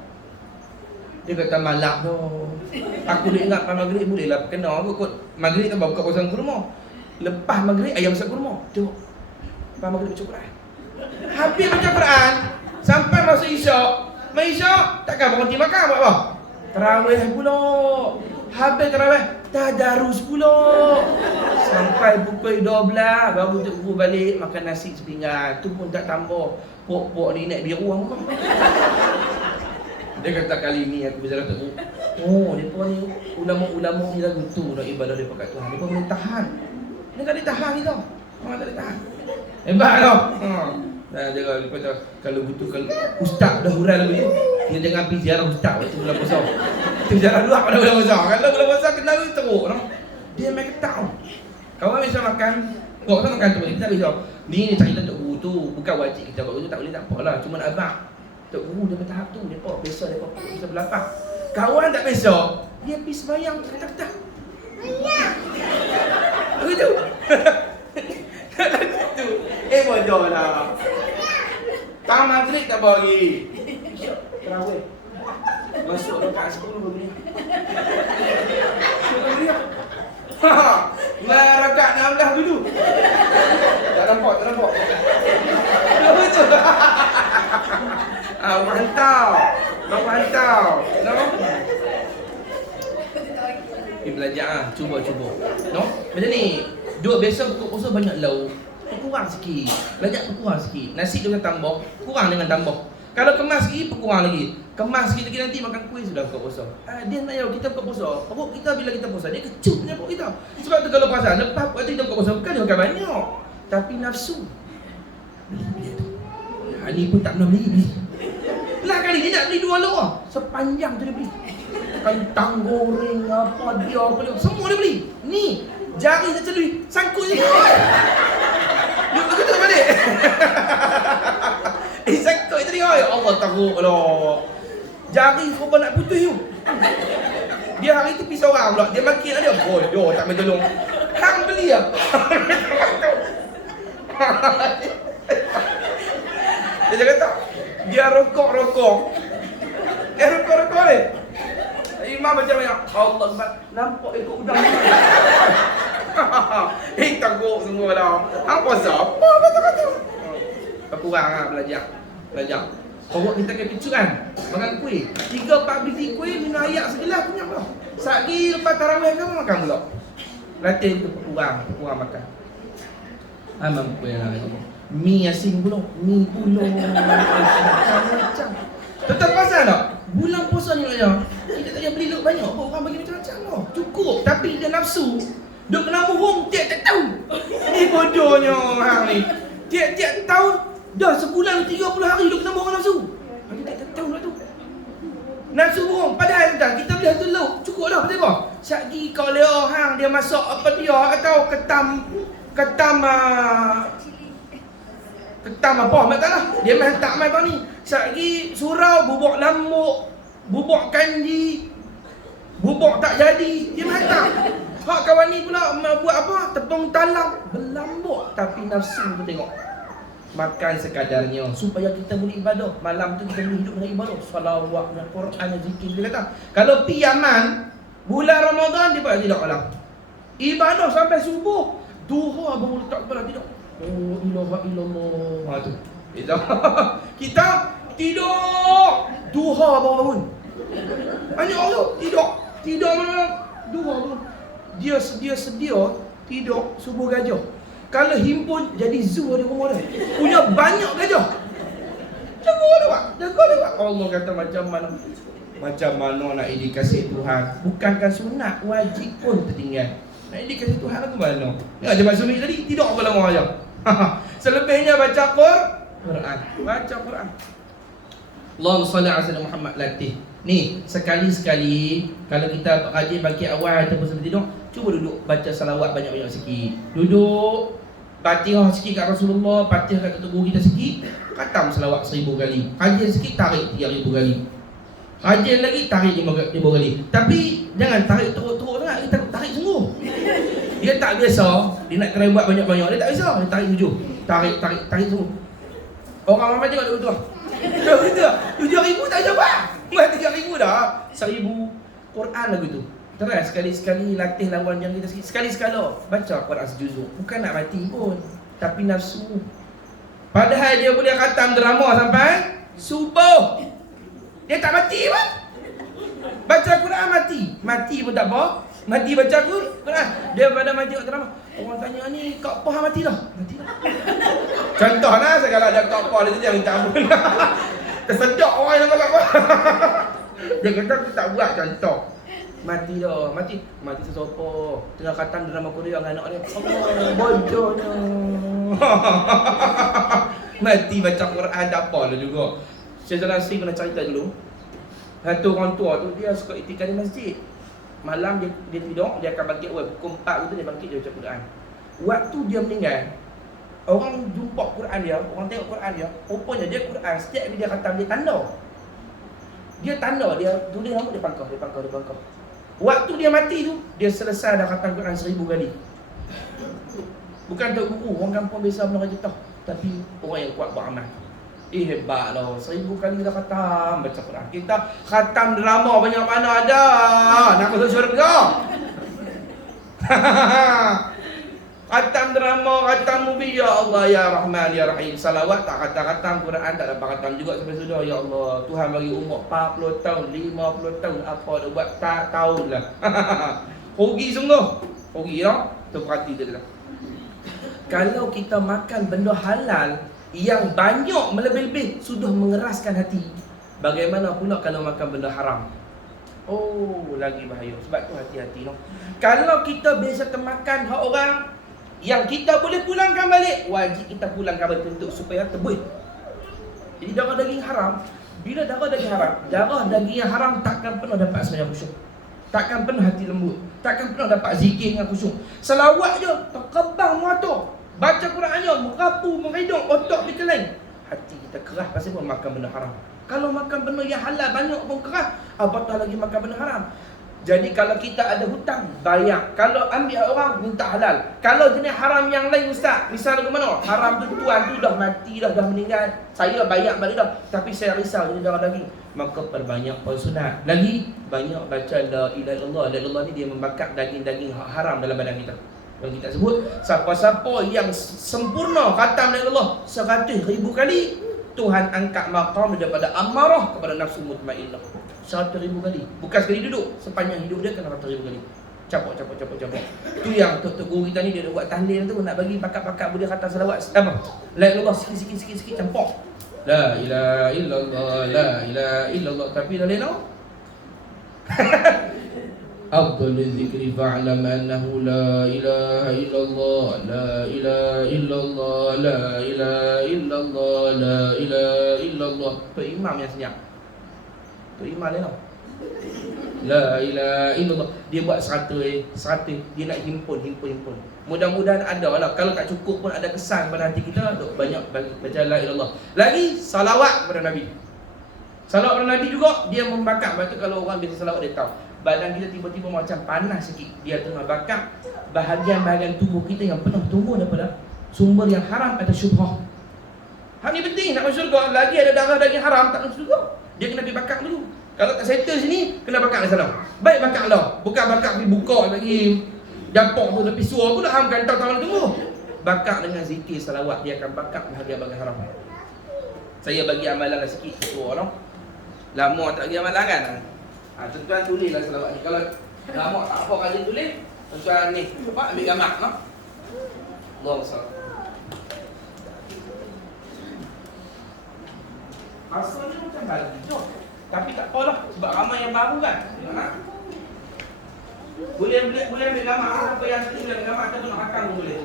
Dia kata malak tu. Aku dah ingat lepas maghrib bolehlah kena kot. Maghrib tu baru buka puasa kurma. Lepas maghrib ayam masak kurma. Tengok. Lepas maghrib baca Quran. Habis baca Quran sampai masuk isyak. Main isyak takkan berhenti makan buat apa? Tarawih pula. Habis tarawih tadarus pula. Sampai pukul 12 baru Tok Guru balik makan nasi sepinggan. Tu pun tak tambah. Pok-pok ni naik biru muka. Dia kata kali ni aku bercakap Tok Guru. Oh, depa ni ulama-ulama ni lagu tu nak ibadah depa kat Tuhan. Depa boleh tahan. Dia tak boleh tahan ni tau. Orang tak boleh tahan. Hebat tau. Nah, jangan lupa tu kalau betul kalau ustaz dah hurai lagu tu, dia jangan pergi ziarah ustaz waktu bulan puasa. Itu ziarah luar pada bulan puasa. Kalau bulan puasa kena teruk noh. Dia main ketak. Kawan bisa makan, kau tak makan tu kita tak bisa. Ni cerita Tok Guru tu bukan wajib kita buat tu tak boleh tak apalah. Cuma abang Tok Guru dia tahap tu depa biasa depa bisa berlapang. Kawan tak biasa, dia pergi sembahyang ketak-ketak. Begitu. Bodoh lah. Tang maghrib tak bagi. Terawih. Masuk rakaat 10 begini. Rakaat 16 dulu. Tak nampak. Betul. Mantau. No? Belajar cuba. No? Macam ni. Dua biasa buka puasa banyak lauk. Kurang sikit. Belajar kurang sikit. Nasi dengan tambah, kurang dengan tambah. Kalau kemas sikit, kurang lagi. Kemas sikit lagi nanti makan kuih sudah buka puasa. Dia nak kita buka puasa. Perut kita bila kita puasa, dia kecut punya perut kita. Sebab tu kalau puasa, lepas waktu kita buka puasa, bukan dia makan banyak. Tapi nafsu. Beli tu. Ni pun tak pernah beli. Lah kali dia nak beli 2 loa. Sepanjang tu dia beli. Kentang goreng apa dia apa semua dia beli. Ni jari saya celui, sangkut je. Duk begitu balik. Sangkut tadi ya Allah teruklah. Jari kau nak putus you. Dia hari tu pergi seorang pula. Dia makin dia bodoh tak main tolong. Hang beli apa? Dia kata dia rokok. Dia rokok ni. Imam macam mana? Allah Akbar. Nampak ikut udang. Takut semua dah. Hang puasa apa betul-betul? Kurang lah belajar. Bawa kita ke picu kan? Makan kuih. 3-4 biji kuih minum air segelas kenyang pula. Sagi lepas tarawih kamu makan pula. Latih tu kurang makan. Amam kuih lah. Mi asin pula. Mi pula. Macam-macam. Tetap pasal tak? Bulan puasa ni aja. Kita tak payah beli luk banyak. Orang bagi macam-macam lah. Cukup. Tapi dia nafsu. Dia kena bohong tiap-tiap tahun. Ni bodohnya hang ni. Tiap-tiap tahun dah sebulan 30 hari duk kena bohong nafsu. Hari tak tahu lah tu. Nafsu bohong. Padahal kita beli satu lauk cukup dah. Betul apa? Syakgi kau leo hang dia masak apa dia atau ketam apa mak taklah. Dia main tak main tau ni. Syakgi surau bubuk lambuk, bubuk kanji, bubuk tak jadi. Dia main tak. Hak kawan ni pula buat apa? Tepung talam berlambuk tapi nafsu tu tengok. Makan sekadarnya supaya kita boleh ibadah. Malam tu kita boleh hidup dengan ibadah. Salawat dan Quran dan zikir. Dia kata kalau pi Yaman bulan Ramadan dia tak tidak malam. Ibadah sampai subuh. Duha baru letak kepala tidur. Oh ilaha illallah. Ha tu. Kita tidur. Duha baru bangun. Banyak orang tidur malam. Duha bangun. Dia sedia tidur subuh gajah. Kalau himpun jadi zoo di rumah dia. Punya banyak gajah. Jaga dia pak. Allah kata macam mana nak dikasih Tuhan. Bukankan sunat, wajib pun tertinggal. Nak dikasih Tuhan ke mana? Ya jemaah sunni tadi tidur apa lama aja. Selebihnya baca Quran. Allahumma salli ala sayyidina Muhammad latih. Ni sekali-sekali kalau kita rajin bangkit awal ataupun sebelum tidur, cuba duduk baca salawat banyak-banyak sikit. Duduk Fatihah sikit kat Rasulullah, Fatihah kat tubuh kita sikit, khatam selawat 1000 kali. Kajian sikit tarik 3000 kali. Kajian lagi tarik 5 kali. Tapi jangan tarik teruk-teruk sangat, kita tarik sungguh. Dia tak biasa, dia nak try buat banyak-banyak, dia tak biasa, dia tarik 7. Tarik sungguh. Orang ramai tengok dia betul. Betul. 7,000 tak coba. Buat 3,000 dah. 1,000 Quran lagu tu. Terus sekali-sekali latih lawan yang kita sikit. Sekali-sekala baca Quran sejuzuk. Bukan nak mati pun, tapi nafsu. Padahal dia boleh khatam drama sampai subuh. Dia tak mati pun. Baca Quran mati pun tak apa. Mati baca Quran. Dia pada mati kat drama. Orang tanya ni Kak Pah mati dah. Contohlah segala ada Kak Pah dia minta ampun. Tersedak orang yang nama Kak Pah. Dia kata aku tak buat contoh. Mati sesopo. Tengah khatam drama Korea dengan anak dia. Allah, bodohnya. Mati baca Quran tak apalah juga. Syekh Nasi pernah cerita dulu. Satu orang tua tu dia suka itikaf di masjid. Malam dia tidur, dia akan bangkit pukul 4 tu dia bangkit dia baca Quran. Waktu dia meninggal, orang jumpa Quran dia, orang tengok Quran dia, rupanya dia Quran setiap kali dia khatam dia tanda. Dia tulis nama dia pangkah. Waktu dia mati tu, dia selesai dah khatam Quran 1000 kali. Bukan tok guru, orang kampung biasa benar je tahu, tapi orang yang kuat beramal. Hebat lah, 1000 kali dah khatam baca Quran. Kita khatam drama banyak mana ada. Nak masuk syurga. Khatam drama, khatam movie, ya Allah, ya Rahman, ya Rahim. Salawat tak khatam Quran, tak dapat khatam juga sampai sudah. Ya Allah, Tuhan bagi umur 40 tahun, 50 tahun, apa dah buat tak tahulah. Rugi sungguh. Rugi tak? Terperhati dia dah. Kalau kita makan benda halal yang banyak melebih-lebih sudah mengeraskan hati, bagaimana pula kalau makan benda haram? Oh, lagi bahaya. Sebab tu hati-hati no. Kalau kita biasa termakan hak orang yang kita boleh pulangkan balik, wajib kita pulangkan balik untuk supaya terbuih. Jadi darah daging haram Bila darah daging haram, darah daging yang haram takkan pernah dapat sembahyang khusyuk. Takkan pernah hati lembut. Takkan pernah dapat zikir dengan khusyuk. Selawat je terkebang mata. Baca Quran je merapu, meridung, otak dikeleng. Hati kita keras pasal pun makan benda haram. Kalau makan benda yang halal banyak pun keras, apatah lagi makan benda haram. Jadi kalau kita ada hutang, bayar. Kalau ambil orang, minta halal. Kalau jenis haram yang lain ustaz, misalnya ke mana? Haram tu tuan tu dah mati dah meninggal. Saya bayar balik dah. Tapi saya risau jadi darah daging. Maka perbanyak pada sunat. Lagi, banyak baca la ilaha illallah. La ilaha illallah ni dia membakar daging-daging haram dalam badan kita. Yang kita sebut, siapa-siapa yang sempurna khatam la ilaha illallah 100,000 kali, Tuhan angkat maqam daripada amarah kepada nafsu mutmainnah 100,000 kali. Bukan sekali duduk, sepanjang hidup dia kena 100,000 kali. Capok. Tu yang Tok Guru kita ni dia buat tahlil tu nak bagi pakat-pakat boleh khatam selawat. Apa? La ilaha illallah sikit campur. La ilaha illallah, la ilaha illallah, tapi la ilaha afdalul zikri fa'lam annahu la ilaha illallah, la ilaha illallah, la ilaha illallah, la ilaha illallah. Tu imam yang senyap. Tu imam dia tau. La ilaha illallah. Dia buat 100, dia nak himpun. Mudah-mudahan ada lah. Kalau tak cukup pun ada kesan pada hati kita, banyak baca la ilallah. Lagi salawat kepada Nabi. Salawat kepada Nabi juga dia membakar. Lepas tu kalau orang biasa salawat dia tahu badan kita tiba-tiba macam panas sikit. Dia tengah bakar bahagian-bahagian tubuh kita yang pernah tumbuh daripada sumber yang haram atau syubhah. Hal ni penting nak masuk syurga. Lagi ada darah daging haram tak masuk syurga. Dia kena pergi bakar dulu. Kalau tak settle sini, kena bakar di sana. Baik bakar lah. Bukan bakar pergi buka lagi dapur tu tepi suar pula hamkan tahu tangan tunggu. Bakar dengan zikir salawat, dia akan bakar bahagian-bahagian haram. Saya bagi amalan lah sikit suar noh. Lama tak bagi amalan kan? Tuan-tuan tulislah salawat ni. Kalau lama tak apa rajin tulis, tuan-tuan ni ambil gambar noh. Allahu Akbar. Asalnya macam baju. Tapi tak apalah sebab ramai yang baru kan. Boleh ambil gambar apa yang boleh ambil gambar atau nak rakam pun boleh.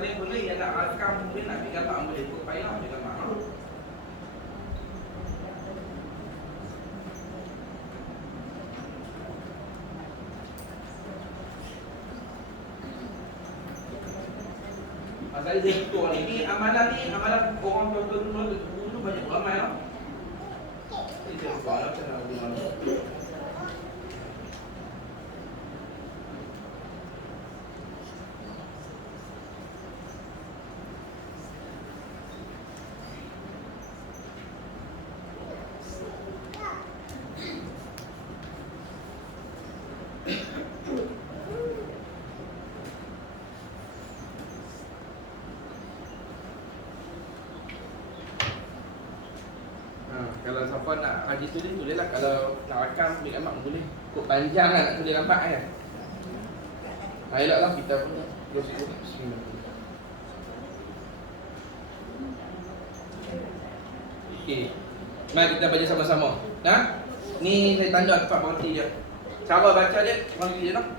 Boleh, yang nak rakam boleh, nak ambil gambar boleh. Bukan payah ambil gambar. Pasal dia tutur ni amalan orang tua-tua dulu banyak ramai lah. Ini dia buat lah macam mana. Kalau siapa nak rajin tulis lah. Kalau nak rakam ambil gambar boleh. Kok panjang lah nak tulis gambar kan. Eloklah kita punya. Okey. Mari kita baca sama-sama. Ni saya tanda tempat berhenti dia. Cara baca dia berhenti dia noh.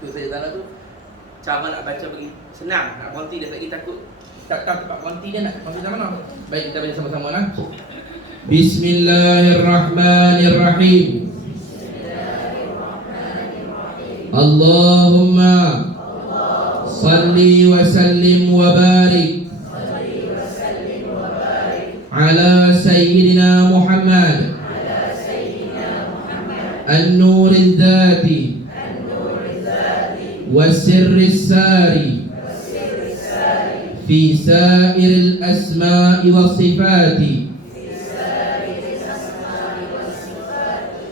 Tu saya tanda tu. Cara nak baca bagi senang. Nak berhenti dia tak lagi takut Tak tahu tempat berhenti dia nak berhenti mana. Baik, kita baca sama-sama lah. Bismillahirrahmanirrahim. Allahumma salli wa sallim wa barik ala sayyidina Muhammad an-nur al-dhati wa sirri al-sari fi sa'ir al-asma'i wa sifati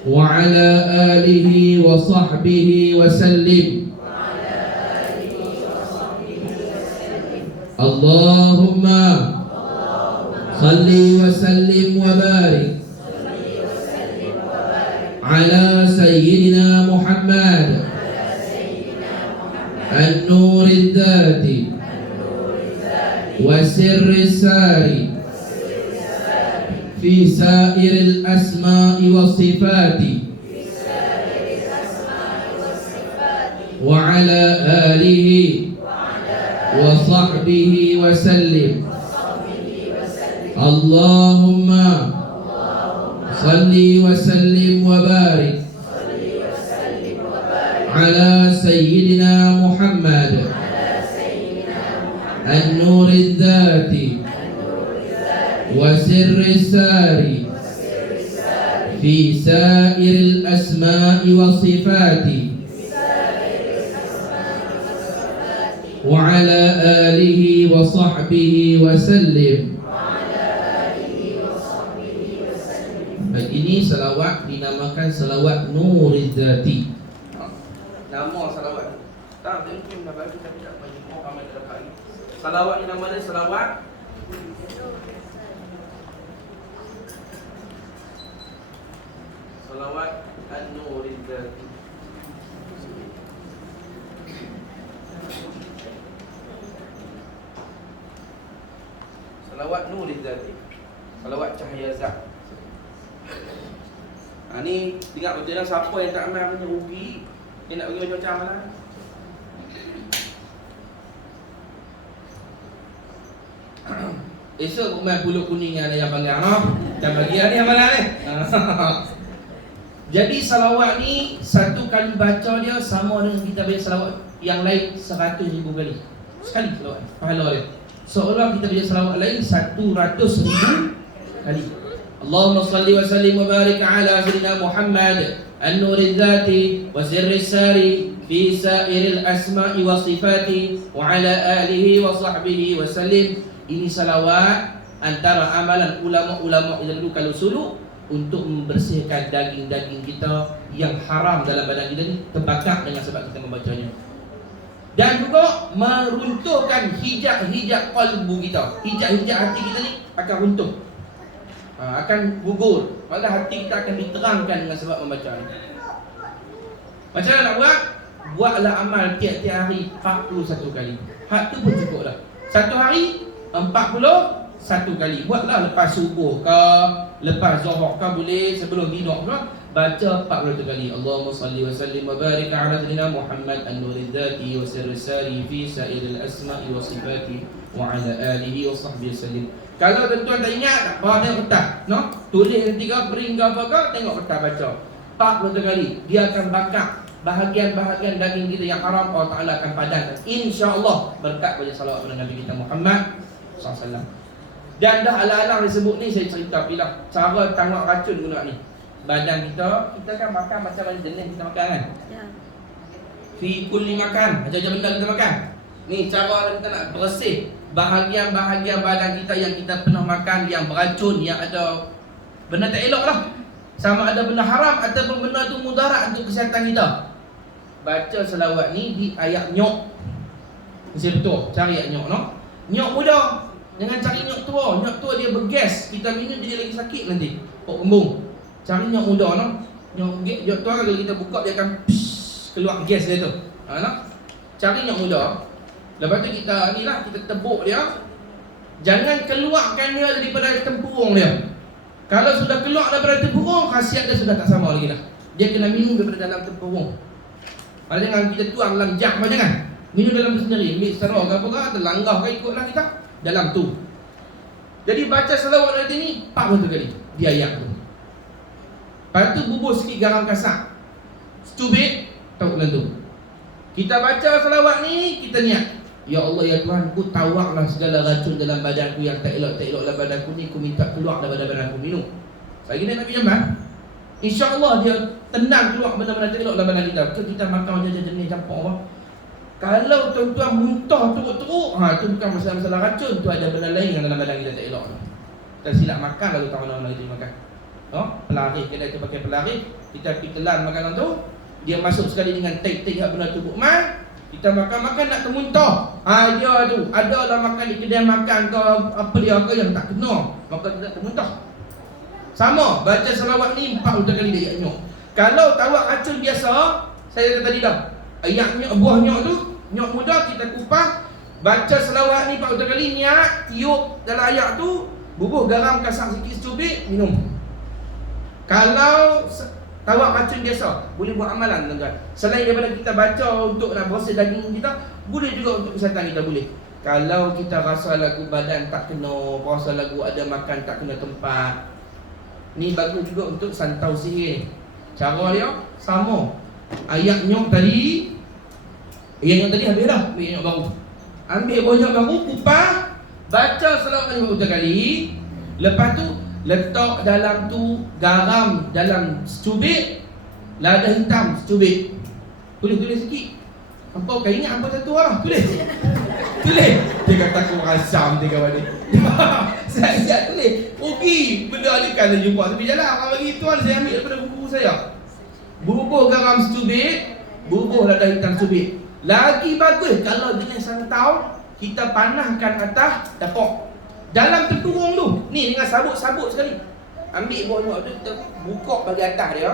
wa ala alihi wa sahbihi wa sallim. Allahumma salli wa sallim wa barik ala sayyidina Muhammad an-nur al-dhati wa sirri al-sari fi sa'ir al-asma'i wa sifati wa ala alihi wa sahbihi wa sallim. Allahumma salli wa sallim wa barik ala sayyidina Muhammad an-nur al-dhati wa sirri al-sari fi sa'ir al-asma'i wa sifati wa ala alihi wa sahbihi wa sallim. Baik, ini salawat dinamakan salawat Nuriz Zati. Nama salawat. Tak, dia mungkin dah baca tapi tak banyak orang yang dapat lagi. Salawat ni nama dia salawat salawat An-Nuriz Zati. Salawat Nuriz Zati. Salawat cahaya zat. Ni dengar betul lah, siapa yang tak amal punya rugi. Dia nak pergi macam-macam lah. Esok main bulu kuning yang ada yang panggil dan bagi ni amalan ni. Jadi salawat ni satu kali baca dia sama dengan kita baca salawat yang lain 100,000 kali. Sekali salawat pahala dia. Seolah kita baca salawat lain 100,000 kali. Allahumma salli wa sallim wa barik ala sayyidina Muhammad an-Nuriz Zati wa sirri al-sari fi sa'iril asma'i wa sifati wa ala alihi wa sahbihi wa sallim. Ini salawat antara amalan ulama-ulama yang dulu kalau suluk untuk membersihkan daging-daging kita yang haram dalam badan kita ni terbakar dengan sebab kita membacanya. Dan juga meruntuhkan hijab-hijab qalbu kita. Hijab-hijab hati kita ni akan runtuh. Akan gugur. Malah hati kita akan diterangkan dengan sebab membaca ni. Macam mana nak buat? Buatlah amal tiap-tiap hari 41 kali. Hak tu pun cukup dah. Satu hari 41 kali. Buatlah lepas subuh ke, lepas zuhur ke boleh, sebelum tidur ke, baca 41 kali. Allahumma salli wa sallim wa barik ala sayyidina Muhammad an-Nuriz Zati wa sirri al-sari fi sa'iril asma'i wa sifati wa ala alihi wa sahbihi sallim. Kalau tuan-tuan tak ingat, tak bawa tengok kertas, no? Tulis nanti ke, bering ke apa ke, tengok kertas baca 41 kali. Dia akan bakar bahagian-bahagian daging kita yang haram. Allah Ta'ala akan padankan, insya-Allah, berkat baca salawat kepada Nabi kita Muhammad SAW. Dan dah alang-alang disebut ni, saya cerita bila cara tangkap racun guna ni. Badan kita kan makan macam mana jenis kita makan kan? Ya. Fi kulli makan, macam-macam benda kita makan. Ni cara kita nak bersih bahagian-bahagian badan kita yang kita pernah makan yang beracun, yang ada benda tak elok lah. Sama ada benda haram ataupun benda tu mudarat untuk kesihatan kita. Baca selawat ni di ayat nyok. Mesti betul, cari ayat nyok, no? Nyok muda. Jangan cari nyok tua. Nyok tua dia bergas, kita minum dia lagi sakit nanti. Kok kembung. Cari nyok muda, no? Nyok tua kalau kita buka dia akan keluar gas dia tu. No? Cari nyok muda. Lepas tu kita ni lah, kita tebuk dia. Jangan keluarkan dia daripada tempurung dia. Kalau sudah keluar daripada tempurung, khasiat dia sudah tak sama lagi dah. Dia kena minum daripada dalam tempurung. Jangan kita tuang dalam jam, jangan. Minum dalam sendiri, mix teruk ke apa ke, terlanggah ke ikutlah kita. dalam tu. Jadi baca selawat Nabi ni 40 kali di ayat tu. Lepas tu bubuh sikit garam kasar, cubit tahu bulan tu. Kita baca selawat ni, kita niat, ya Allah ya Tuhan, ku tawaklah segala racun dalam badanku yang tak elok dalam badanku ni, ku minta keluar daripada badanku, minum. Saya gini Nabi Jamal, InsyaAllah dia tenang keluar benda-benda tak elok dalam badan kita. Kita makan macam jenis campur apa. Kalau tuan-tuan muntah teruk-teruk, tu bukan masalah racun, tu ada benda lain yang dalam badan kita tak elok. Kita silap makan lalu tak mana-mana kita makan. Pelari, kedai tu pakai pelari, kita pergi telan makanan tu, dia masuk sekali dengan tek-tek yang benda tu bukman. Kita makan-makan nak termuntah. Dia tu adalah makan di kedai makan ke apa dia ke yang tak kena, maka tidak termuntah. Sama, baca selawat ni 40 kali dia nyok. Kalau tawak racun biasa, saya kata tadi dah, ayam nyok, buah nyok tu, nyok muda kita kupas, baca selawat ni 40 kali, niat, tiup dalam ayat tu, bubuh garam kasar sikit secubit, minum. Kalau tawak racun biasa, boleh buat amalan tuan-tuan. Selain daripada kita baca untuk nak bersih daging kita, boleh juga untuk kesihatan kita boleh. Kalau kita rasa lagu badan tak kena, rasa lagu ada makan tak kena tempat, ni bagus juga untuk santau sihir. Cara dia sama. Ayat nyok tadi, yang tadi habis dah, ambil nyok baru. Ambil buah nyok baru, kupas, baca selawat 50 kali. Lepas tu letak dalam tu garam dalam secubit, lada hitam secubit. Tulis sikit. Apa kau ingat apa satu lah? Tulis. Tulis. Dia kata aku rasam dia kawan ni. Saya tulis. Okey, benda ni kan jumpa tepi jalan. Orang bagi tuan saya ambil daripada buku saya. Bubuh garam secubit, bubuh lada hitam secubit. Lagi bagus kalau jenis santau, kita panahkan atas dapur. Dalam terturung tu, ni dengan sabut-sabut sekali. Ambil buah nyok tu, kita buka bagi atas dia.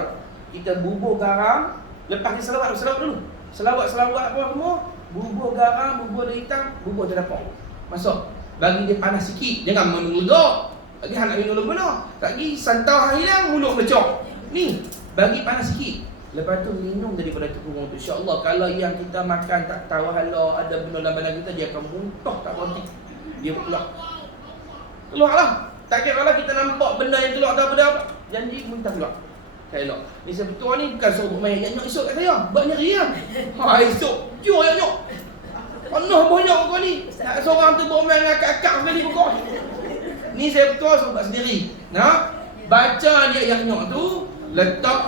Kita bubuh garam, lepas ni selawat dulu. Selawat apa semua, bubuh garam, bubuh lada hitam, bubuh dalam dapur. Masuk. Bagi dia panas sikit, jangan menelegak. Lagi nak minum benar. Tak lagi santau hilang, mulut melecok. Ni, bagi panas sikit. Lepas tu minum daripada terkurung tu. InsyaAllah kalau yang kita makan tak tahu hala, ada benda dalam badan kita, dia akan muntah tak berhenti. Dia keluar. Keluarlah. Tak kira lah kita nampak benda yang keluar daripada apa, janji muntah keluar. Tak elok. Ni sebetul ni bukan suruh main yang nyok esok kat saya. Buat nyeri lah. Esok. Cua yang nyok. Penuh banyak kau ni. Seorang tu bermain dengan akak-akak sekali buka. Ni saya betul suruh buat sendiri. Baca dia yang nyok tu, letak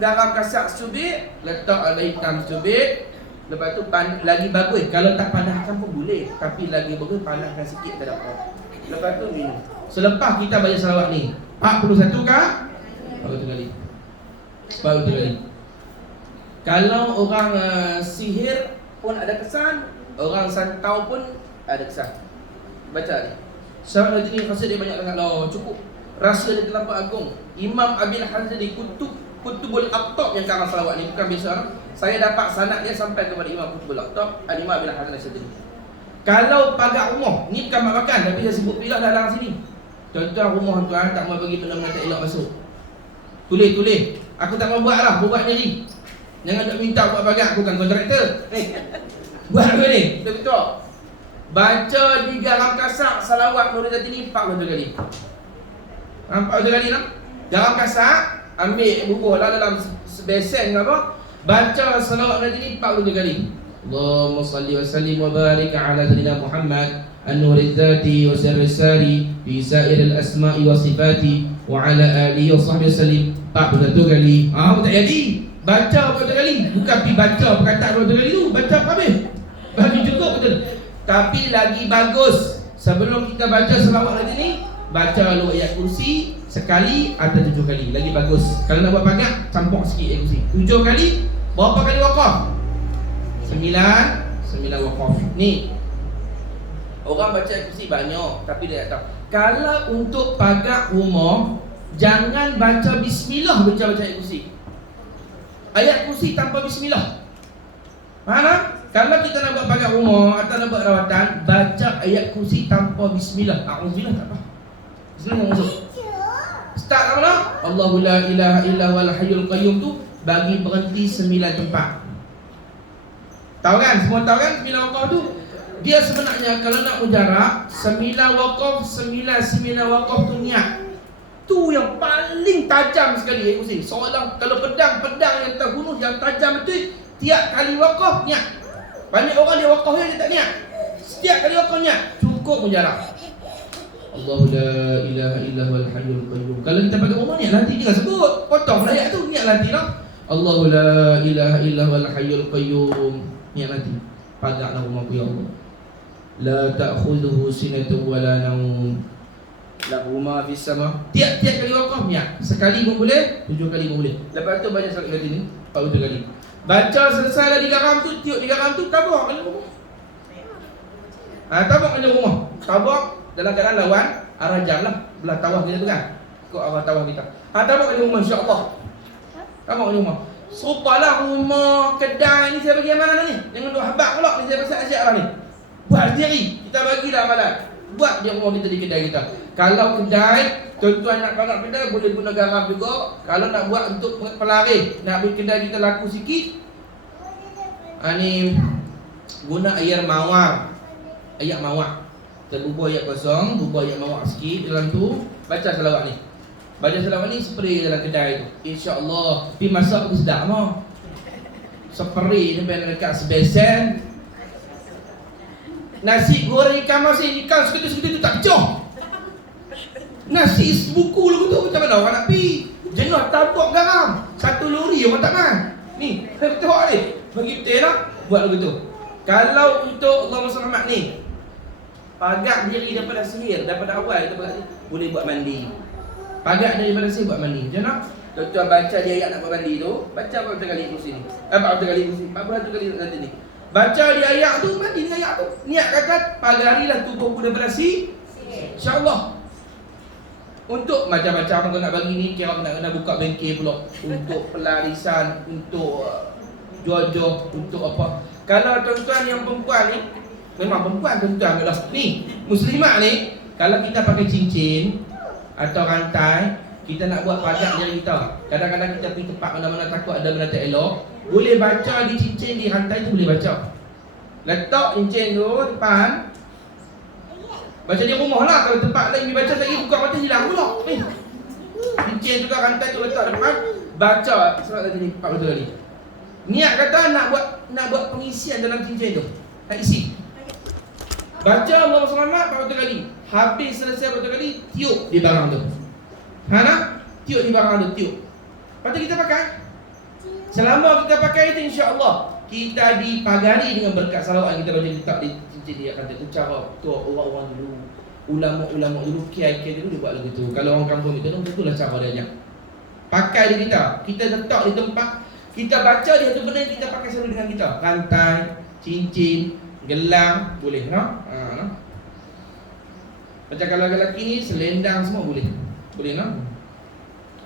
garam kasar secubit, letak lada hitam secubit. Lepas tu lagi bagus. Kalau tak panaskan pun boleh, tapi lagi bagus panaskan sikit tak dapat. Lepas tu minum. Selepas kita baca selawat ni 41 kah? 40 kali. 40 kali. Kalau orang sihir pun ada kesan, orang santau pun ada kesan. Baca ni. Selawat ni rasa dia banyak sangat lah. Cukup. Rasa dia terlampau agung. Imam Abil Hazali Kutubul Aqtab yang karang selawat ni bukan biasa. Saya dapat sanad dia sampai kepada Imam Kutubul Aqtab, Imam Abil Hazali. Kalau pagar rumah, ni bukan mak makan tapi saya sebut pilah dalam sini. Tuan-tuan rumah tuan tak mau bagi benda-benda tak elok masuk. Tulis. Aku tak mau buat lah, buat ni. Jangan nak minta buat pagar, aku kan kontraktor. Buat apa ni? Betul. Baca di garam kasar salawat Nuridatin ni 40 kali. 40 kali nak? Garam kasar, ambil bubuh lah dalam besen ke apa, baca salawat Nuridatin ni 40 kali. Allahumma salli wa sallim wa barik ala sayyidina Muhammad an-nuri dzati wa sirri sari fi sa'iril asma'i wa sifati wa ala alihi wa sahbihi sallim 41 kali. Tak jadi. Baca 40 kali. Bukan pergi baca perkataan 40 kali tu, baca habis. Bagi cukup betul. Tapi lagi bagus sebelum kita baca selawat tadi ni, baca lu ayat kursi sekali atau 7 kali. Lagi bagus. Kalau nak buat banyak, campur sikit ayat kursi. 7 kali, berapa kali wakaf? 9 wakaf. Ni orang baca ayat kursi banyak, tapi dia tak tahu. Kalau untuk pagar rumah, jangan baca bismillah baca ayat kursi. Ayat kursi tanpa bismillah. Faham? Kalau kita nak buat pagar rumah atau nak buat rawatan, baca ayat kursi tanpa bismillah. A'udzubillah tak apa. Bismillah masuk. Start kat mana? Allahu la ilaha illa huwal hayyul qayyum tu bagi berhenti 9 tempat. Tahu kan? Semua tahu kan 9 wakaf tu? Dia sebenarnya kalau nak mujarab 9 wakaf, 9 wakaf tu niat. Tu yang paling tajam sekali emosi. Seolah kalau pedang yang terbunuh yang tajam itu tiap kali wakaf niat. Banyak orang dia wakaf dia tak niat. Setiap kali wakaf niat cukup mujarab. Allahu la ilaha illa huwal hayyul qayyum. Kalau kita pakai rumah ni nanti kita sebut potong ayat tu niat nanti lah. Allahu la ilaha illa huwal hayyul qayyum. Niat nanti. Pagaklah rumahku ya Allah. La ta'khudhuhu sinatun wa la naum. Lahu ma fis sama. Tiap-tiap kali wakaf niat. Sekali pun boleh, 7 kali pun boleh. Lepas tu banyak sekali kali ni, 40 kali. Baca selesai dah 3 rakam tu, tiup 3 rakam tu tabur kat rumah. Tabur kat rumah. Tabur dalam keadaan lawan arah jam lah, belah tawah kita tu kan. Ikut arah tawah kita. Tabur kat rumah insya-Allah. Tabur kat rumah. Serupalah rumah kedai ni saya bagi amalan ni. Jangan duk habaq pula ni saya pasal asyik arah ni. Buat sendiri. Kita bagilah amalan. Buat dia rumah kita di kedai kita. Kalau kedai, tuan-tuan nak kalau kedai boleh guna garam juga. Kalau nak buat untuk pelaris, nak bagi kedai kita laku sikit, ni guna air mawar. Ayat mawar. Kita bubuh ayat kosong, bubuh ayat mawar sikit dalam tu, baca selawat ni. Baca selawat ni spray dalam kedai tu. Insya-Allah, pi masak tu sedap mah. Spray ni dekat sebesen. Nasi goreng ikan masin, ikan seketul-seketul tu tak pecah. Nasi sebuku lagu tu macam mana orang nak pi? Jenuh tabuk garam. 1 lori orang tak makan. Ni, tengok ni. Bagi betul lah buat lagu tu. Kalau untuk Allah Selamat ni, pagak diri daripada sihir, daripada awal kita boleh buat mandi. Pagak daripada sihir buat mandi. Macam mana? Tuan baca dia ayat nak buat mandi tu, baca berapa kali kursi ni? 40 kali kursi, 40 kali nanti ni. Baca dia ayat tu, mandi dengan ayat tu. Niat kata pagarilah tubuhku daripada sihir. InsyaAllah. Untuk macam-macam kau nak bagi ni, kira nak buka bengkel pula. Untuk pelarisan, untuk jodoh, untuk apa. Kalau tuan-tuan yang perempuan ni, memang perempuan tuan-tuan kalau ni, muslimat ni, kalau kita pakai cincin atau rantai, kita nak buat pajak diri kita. Kadang-kadang kita pergi tempat mana-mana takut ada benda tak elok, boleh baca di cincin, di rantai tu boleh baca. Letak cincin tu depan, baca di rumah lah. Kalau tempat lain dibaca lagi, buka mata hilang pula. Cincin tu kat rantai tu letak depan, baca surat tadi ni 40 kali. Niat kata nak buat pengisian dalam cincin tu. Nak isi. Baca Allah Selamat 40 kali. Habis selesai 40 kali, tiup di barang tu. Tiup di barang tu, tiup. Lepas tu kita pakai. Selama kita pakai itu insya-Allah kita dipagari dengan berkat salawat yang kita baca letak di cincin dia. Kata tu cara tu orang-orang dulu, ulama-ulama dulu, kiai-kiai dulu dia buat lagu tu. Kalau orang kampung kita tu, itulah cara dia ajak. Pakai di kita letak di tempat, kita baca dia tu benda kita pakai selalu dengan kita. Rantai, cincin, gelang, boleh no? Macam kalau lelaki ni selendang semua boleh. Boleh no?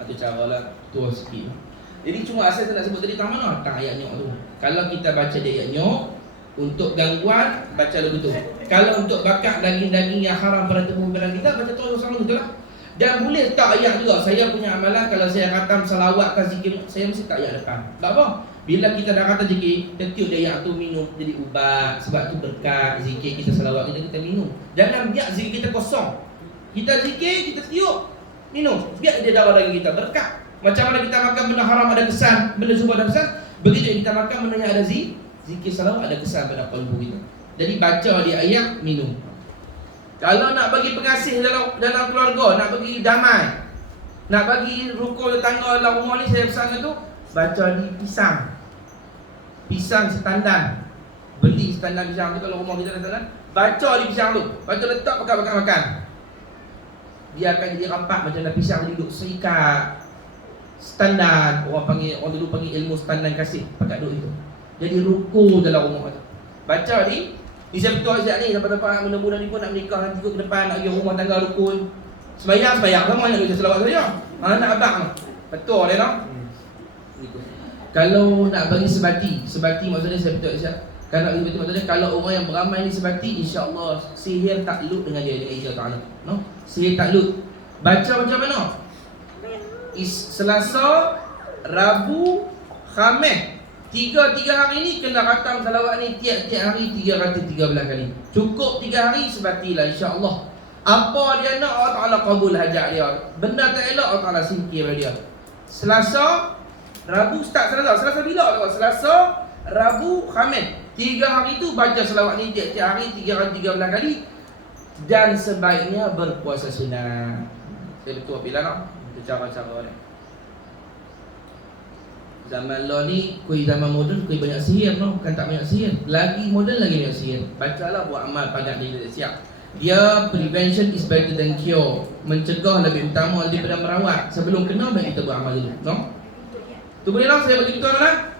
Itu cara lah tua sikit. Jadi cuma asal saya nak sebut tadi tak mana? Tak ayat nyok tu. Kalau kita baca dia ayat nyok, untuk gangguan, baca lagu tu. Kalau untuk bakar daging-daging yang haram pada tubuh badan kita, baca terus sama betul lah. Dan boleh tak ayat juga. Saya punya amalan kalau saya khatam salawat ke zikir, saya mesti tak ayat depan. Tak apa? Bila kita dah kata zikir, kita tiup dia ayat tu minum jadi ubat. Sebab tu berkat zikir kita salawat kita minum. Jangan biar zikir kita kosong. Kita zikir, kita tiup, minum. Biar dia darah daging kita berkat. Macam mana kita makan benda haram ada kesan, benda subah ada kesan, begitu kita makan benda yang ada zikir salawat ada kesan pada kalbu kita. Jadi baca di ayat, minum. Kalau nak bagi pengasih dalam keluarga, nak bagi damai, nak bagi rukun tetangga dalam rumah ni, saya pesan tu, baca di pisang. Pisang setandan. Beli setandan pisang tu kalau rumah kita setandan, baca di pisang tu. Baca letak makan. Biarkan jadi rampak macam dah pisang duduk serikat. Standar, orang dulu panggil ilmu standar kasih pakai duit itu. Jadi ruku dalam rumah tu. Baca ni saya betul ajak ni dapat mudah-mudahan ni pun nak menikah nanti ke depan nak pergi rumah tangga rukun. Sembahyang sama nak baca selawat saja. Nak abang. Betul dia tak? Kalau nak bagi sebati maksudnya saya betul ajak. Kalau nak bagi betul maksudnya kalau orang yang beramal ni sebati, insya-Allah sihir takluk dengan dia dengan izin Allah. No? Sihir takluk. Baca macam mana? Selasa, Rabu, Khamis. Tiga hari ni kena khatam salawat ni tiap-tiap hari 313 kali. Cukup 3 hari sebatilah insya-Allah. Apa dia nak Allah Taala kabul hajat dia. Benda tak elok Allah Taala singkir dia. Selasa, Rabu start Selasa bila tu? Selasa, Rabu, Khamis. 3 hari tu baca selawat ni tiap-tiap hari 313 kali dan sebaiknya berpuasa sunat. Saya betul bila nak? Itu cara-cara dia. Zaman law ni, kui zaman moden, kui banyak sihir no, bukan tak banyak sihir. Lagi moden lagi banyak sihir. Bacalah buat amal padat diri siap. Dia prevention is better than cure. Mencegah lebih utama daripada merawat. Sebelum kena baik kita buat amal dulu, no? Tu boleh lah saya bagi betul mana?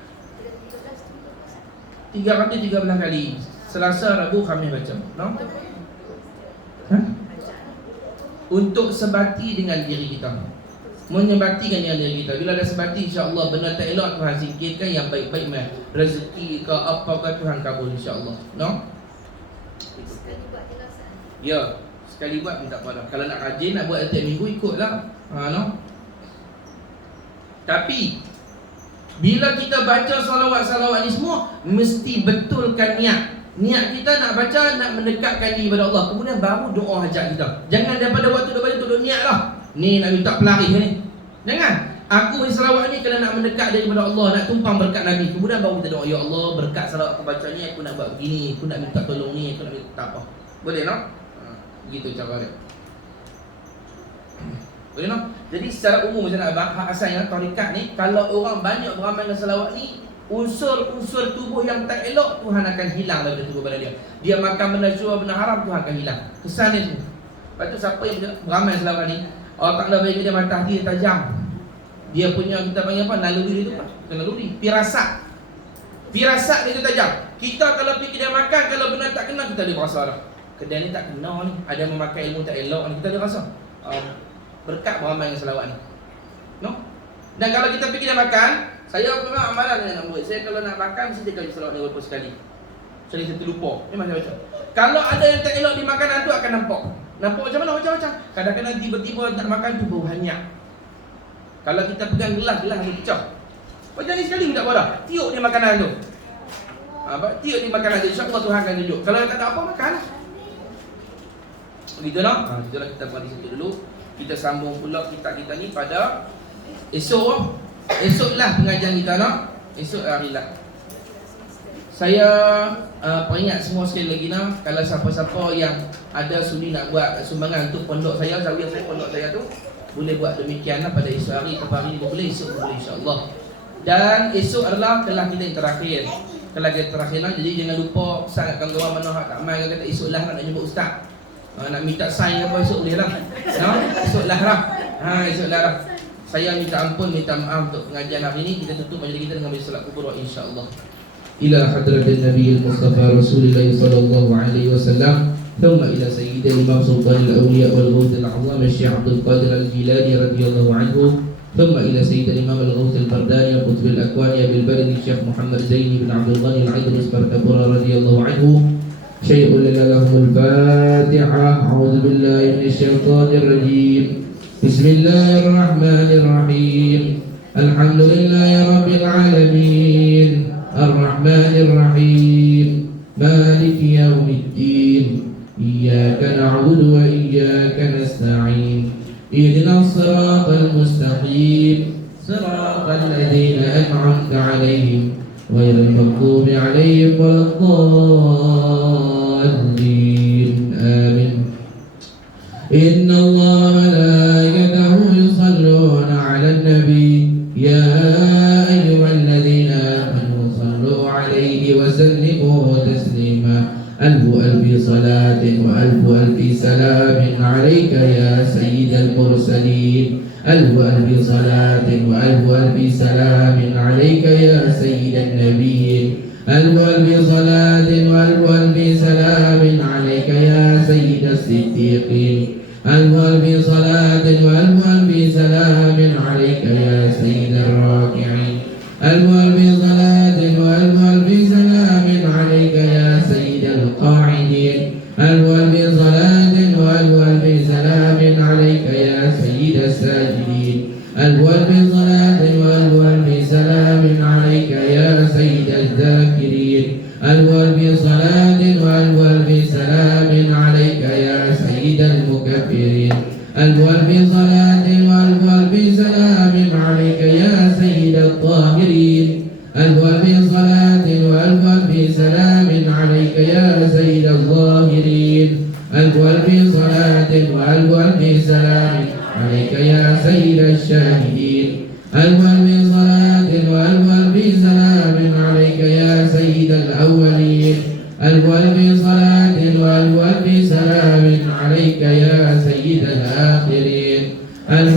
313 kali. Selasa, Rabu, Khamis baca, no? Ha? Untuk sebati dengan diri kita. Menyebatikan dengan diri kita. Bila dah sebati, insya-Allah benda tak elok Tuhan singkirkan, yang baik-baik mah. Rezeki ke apa-apa Tuhan kabul insya-Allah. No? Sekali buat jelasan. Ya, sekali buat minta pada. Kalau nak rajin nak buat setiap minggu ikutlah. No? Tapi bila kita baca salawat-salawat ni semua, mesti betulkan niat. Niat kita nak baca, nak mendekatkan diri kepada Allah. Kemudian baru doa hajat kita. Jangan daripada waktu dah baca tu niat lah. Ni nak minta pelaris ni. Jangan. Aku beri salawat ni kerana nak mendekat daripada Allah, nak tumpang berkat Nabi. Kemudian baru kita doa, ya Allah, berkat salawat aku baca ni, aku nak buat begini, aku nak minta tolong ni, aku nak minta apa. Boleh no? Begitu cara dia. Boleh no? Jadi secara umum macam nak abang, hak asalnya tarikat ni, kalau orang banyak beramal dengan salawat ni, unsur-unsur tubuh yang tak elok Tuhan akan hilang daripada tubuh badan dia. Dia makan benda syurga, benda haram, Tuhan akan hilang. Kesan dia semua. Lepas tu siapa yang beramal salawat ni, Allah Ta'ala bagi dia mata hati tajam. Dia punya, kita panggil apa? Naluri itu apa? Bukan naluri, firasat. Firasat dia tu tajam. Kita kalau pergi kedai makan, kalau benda tak kena, kita ada rasa dah. Kedai ni tak kena ni, ada memakai ilmu tak elok ni, kita ada rasa. Berkat beramal dengan salawat ni, no? Dan kalau kita pergi kedai makan, saya memang amalan yang nak buat. Saya kalau nak makan, mesti dia kali salawat ni walaupun sekali. Sekali saya terlupa, memang saya baca. Kalau ada yang tak elok di makanan tu akan nampak. Nampak macam mana? Macam-macam. Kadang-kadang tiba-tiba nak makan tu bau hanyak. Kalau kita pegang gelas dia pecah. Macam ni sekali tak apa dah. Tiup dia makanan tu. Tiup dia makanan tu. InsyaAllah Tuhan akan tunjuk. Kalau tak ada apa, makan. Begitu no? Itulah kita buat di situ dulu. Kita sambung pula kitab kita ni pada esok. Esoklah pengajian kita no? Esok hari lah. Saya peringat semua sekali lagi nak, kalau siapa-siapa yang ada sudi nak buat sumbangan untuk pondok saya, zawiya saya, pondok saya tu, boleh buat demikian lah pada esok hari. Pada hari ni boleh, esok boleh insya-Allah. Dan esok adalah kelas kita yang terakhir. Kelas kita terakhir lah, jadi jangan lupa sangat kawan-kawan mana hak tak mai kata esok lah nak jemput ustaz. Nak minta sign apa esok boleh lah. No? Esok lah lah. Esok lah lah. Saya minta ampun, minta maaf untuk pengajian hari ini. Kita tutup majlis kita dengan solat kubur insya-Allah. إلى حضرة النبي المصطفى رسول الله صلى الله عليه وسلم ثم إلى سيد الإمام سلطان الأولياء والغوث الأعظم الشيخ عبد القادر الجيلاني رضي الله عنه ثم إلى سيد الإمام الغوث البرداني قطب الأكوان أبي البلد الشيخ محمد زيني بن عبد الغني العيدروس بركبورة رضي الله عنه شيء لنا لهم الفاتحة. أعوذ بالله من الشيطان الرجيم. بسم الله الرحمن الرحيم. الحمد لله رب العالمين الرحمن الرحيم مالك يوم الدين إياك نعبد وإياك نستعين اهدنا الصراط المستقيم صراط الذين أنعمت عليهم غير المغضوب عليهم ولا الضالين آمين. إن الله وملائكته يصلون على النبي يا أيها الذين آمنوا عليه وسلموا تسليما. ألف صلاة وألف سلام عليك يا سيد المرسلين. ألف صلاة وألف سلام عليك يا سيد النبيين. ألف صلاة وألف سلام عليك يا سيد الصديقين. ألف صلاة وألف سلام عليك يا سيد الراكعين. ألف صلاة وألف سلام عليك يا سيد القاعدين. ألف صلاة وألف سلام عليك يا سيد الساجدين. ألف صلاة وألف سلام عليك يا سيد الكافرين ألف صلاة وألف سلام عليك يا سيد الطاهرين ألف صلاة وألف سلام عليك يا سيد الظاهرين ألف صلاة وألف سلام عليك يا سيد الشاهدين ألف صلاة وألف سلام عليك يا سيد الأولين ألف صلاة وألف سلام عليك يا سيد الآخرين ألف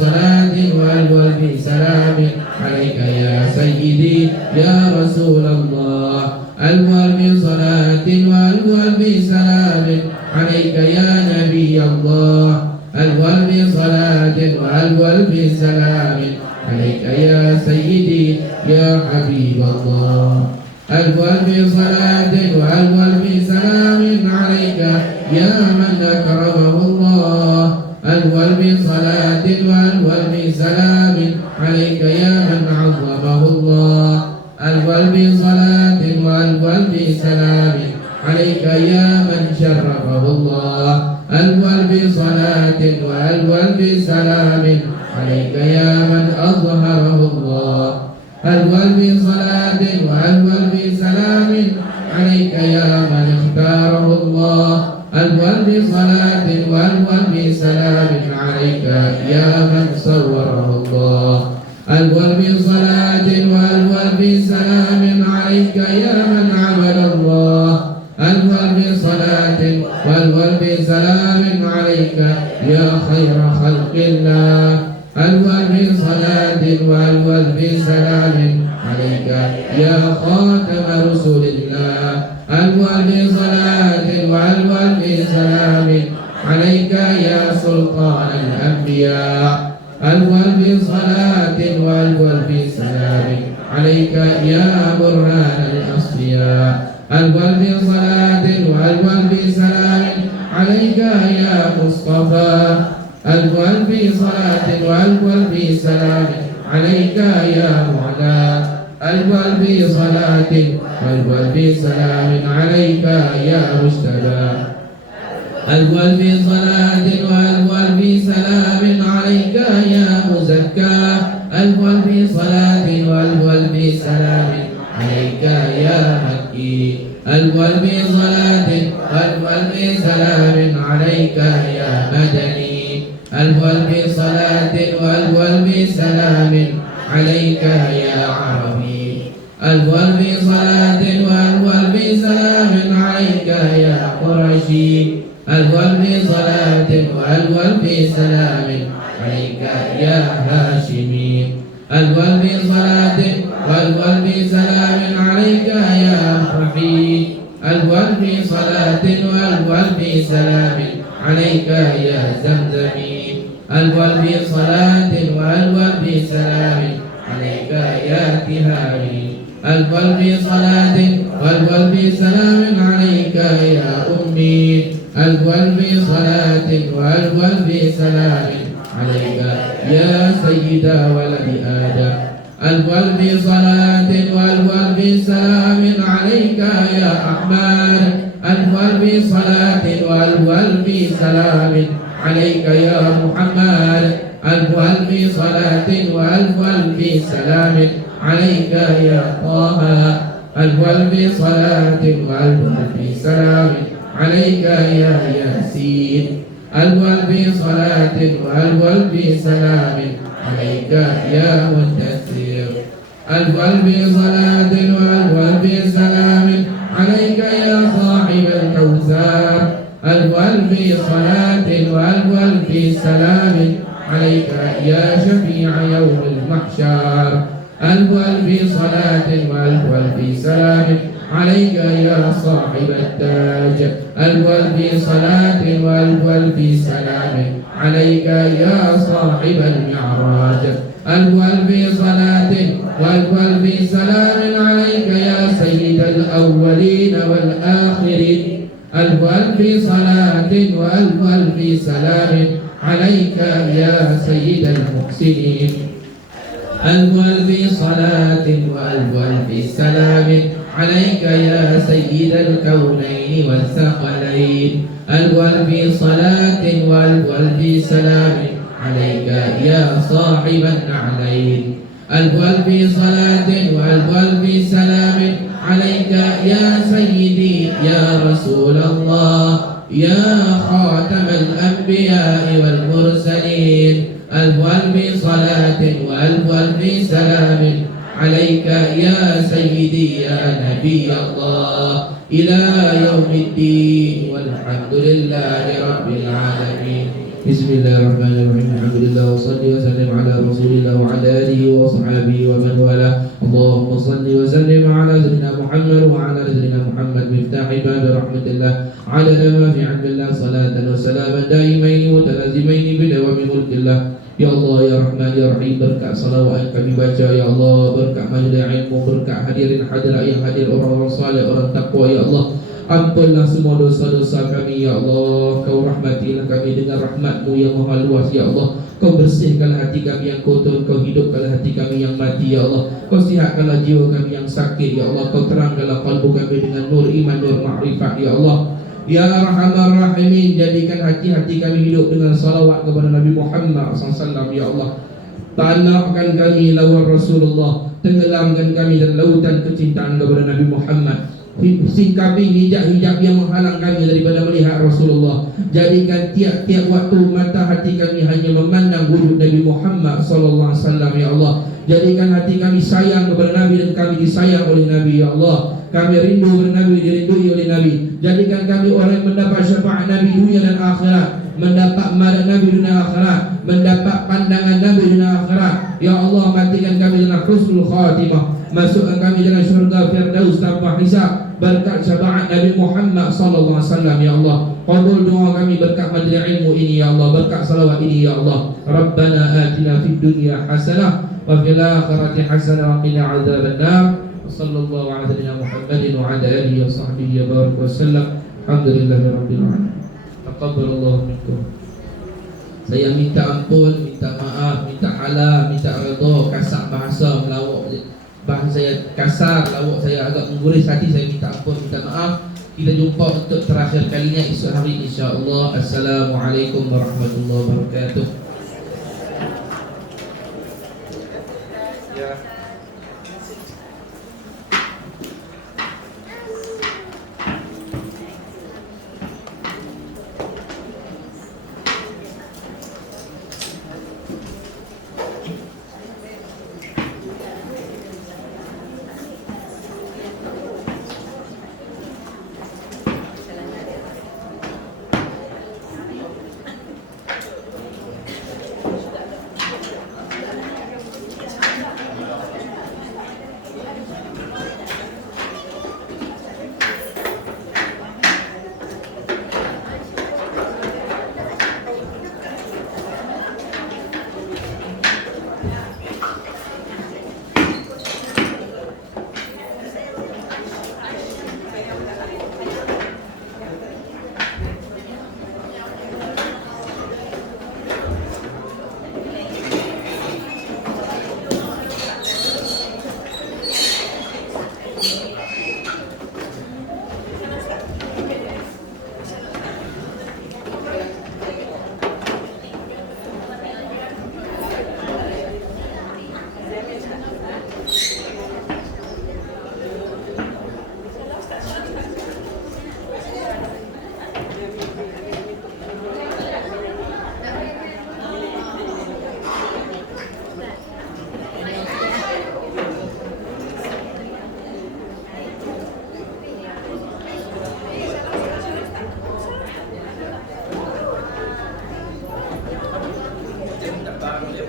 صلاة وألف سلام عليك يا سيدي يا رسول الله ألف صلاة وألف سلام عليك يا نبي الله ألف صلاة وألف سلام عليك يا سيدي يا حبيب الله ألف صلاة وألف سلام عليك يا من أكرمه الله ألف صلاة وألف سلام عليك يا من عظمه الله ألف صلاة وألف سلام عليك يا من شرفه الله ألف صلاة وألف سلام عليك يا من أظهره الله ألف صلاة وألف سلام عليك يا من اختاره الله ألف صلاة وألف سلام عليك يا من صوره الله ألف صلاة وألف سلام عليك يا من عبد الله ألف صلاة وألف سلام عليك يا خير خلق الله ألف صلاة وألف سلام عليك يا خاتم رسول الله ألف صلاة وألف سلام عليك يا سلطان الأنبياء ألف صلاة وألف سلام عليك يا برهان الأصفياء ألف صلاة وألف سلام عليك يا مصطفى ألف صلاة وألف سلام عليك يا معلى ألف صلاة وألف سلام عليك يا مجتبى ألف صلاة وألف سلام عليك يا مزكى ألف صلاة وألف سلام عليك يا مكي ألف صلاة وألف سلام عليك يا مدني ألف صلاة وألف سلام عليك يا عربي ألف صلاة وألف سلام عليك يا قرشي ألف صلاة وألف سلام عليك يا هاشمي ألف صلاة وألف سلام عليك يا أفرحي ألف صلاة وألف سلام عليك يا زمزمي ألف صلاة وألف سلام عليك يا تهامي ألف صلاة وألف سلام عليك يا أمي ألف صلاة وألف سلام عليك يا سيد ولد آدم ألف صلاة وألف سلام عليك يا أحمد ألف صلاة وألف سلام عليك يا محمد ألف صلاة وألف سلام عليك يا طه ألف صلاة وألف سلام عليك يا ياسين ألف صلاة وألف سلام عليك يا مدثر ألف صلاة وألف سلام عليك يا صاحب الكوثر ألف صلاة وألف سلام عليك يا شفيع يوم المحشر ألف صلاة وألف سلام عليك يا صاحب التاج ألف صلاة وألف سلام عليك يا صاحب المعراج ألف صلاة وألف سلام عليك يا سيد الأولين والآخرين ألف صلاة وألف سلام عليك يا سيد المحسنين ألف صلاة وألف سلام عليك يا سيد الكونين والثقلين ألف صلاة وألف سلام عليك يا صاحب النعلين ألف صلاة وألف سلام عليك يا سيدي يا رسول الله يا خاتم الأنبياء والمرسلين ألف صلاة وألف سلام عليك يا سيدي يا نبي الله إلى يوم الدين والحمد لله رب العالمين. بسم الله الرحمن الرحيم. الحمد لله وصلي وسلم على رسول الله وعلى آله وصحبه ومن والاه. اللهم صل وسلم على سيدنا محمد وعلى سيدنا محمد مفتاح باب رحمة الله عدد ما في علم الله صلاة وسلاما دائمين متلازمين بدوام ملك الله. Ya Allah, Ya Rahman, Ya Rahim, berkat salawat yang kami baca, Ya Allah, berkat majlis ilmu, berkat hadirin hadirat yang hadir, orang-orang saleh, orang takwa, Ya Allah, ampunlah semua dosa-dosa kami, Ya Allah. Kau rahmatilah kami dengan rahmat-Mu yang maha luas, Ya Allah. Kau bersihkanlah hati kami yang kotor, Kau hidupkanlah hati kami yang mati, Ya Allah. Kau sihatkanlah jiwa kami yang sakit, Ya Allah. Kau terangkanlah kalbu kami dengan nur iman, nur ma'rifat, Ya Allah. Ya Arhamar Rahimin, jadikan hati-hati kami hidup dengan salawat kepada Nabi Muhammad SAW, Ya Allah. Tanamkan kami lawan Rasulullah, tenggelamkan kami dalam lautan kecintaan kepada Nabi Muhammad. Singkapi hijab-hijab yang menghalang kami daripada melihat Rasulullah. Jadikan tiap-tiap waktu mata hati kami hanya memandang wujud Nabi Muhammad SAW, Ya Allah. Jadikan hati kami sayang kepada Nabi dan kami disayang oleh Nabi, Ya Allah. Kami rindu kepada Nabi, dirindui oleh Nabi. Jadikan kami orang yang mendapat syafaat Nabi dunia dan akhirat, mendapat madat Nabi dunia akhirat, mendapat pandangan Nabi dunia akhirat. Ya Allah, matikan kami dalam husnul khatimah, masukkan kami dalam syurga Firdaus tanpa hisab, berkat syafaat Nabi Muhammad sallallahu alaihi wasallam. Ya Allah, qabul doa kami berkat majlis ilmu ini, Ya Allah, berkat salawat ini, Ya Allah. Rabbana atina fid dunya hasanah wa fil akhirati hasanah wa qina adzabannar. Sallallahu ala sayyidina Muhammadin wa ala alihi wa sahbihi wa baraka wasallam. Alhamdulillahi rabbil alamin. Taqabbalallahu minkum. Saya minta ampun, minta maaf, minta halal, minta redha kasar bahasa melawak, bahasa saya kasar, lawak saya agak mengguris hati, saya minta ampun, minta maaf. Kita jumpa untuk terakhir kalinya esok hari insya-Allah. Assalamualaikum warahmatullahi wabarakatuh. Ya. Tak tahu dia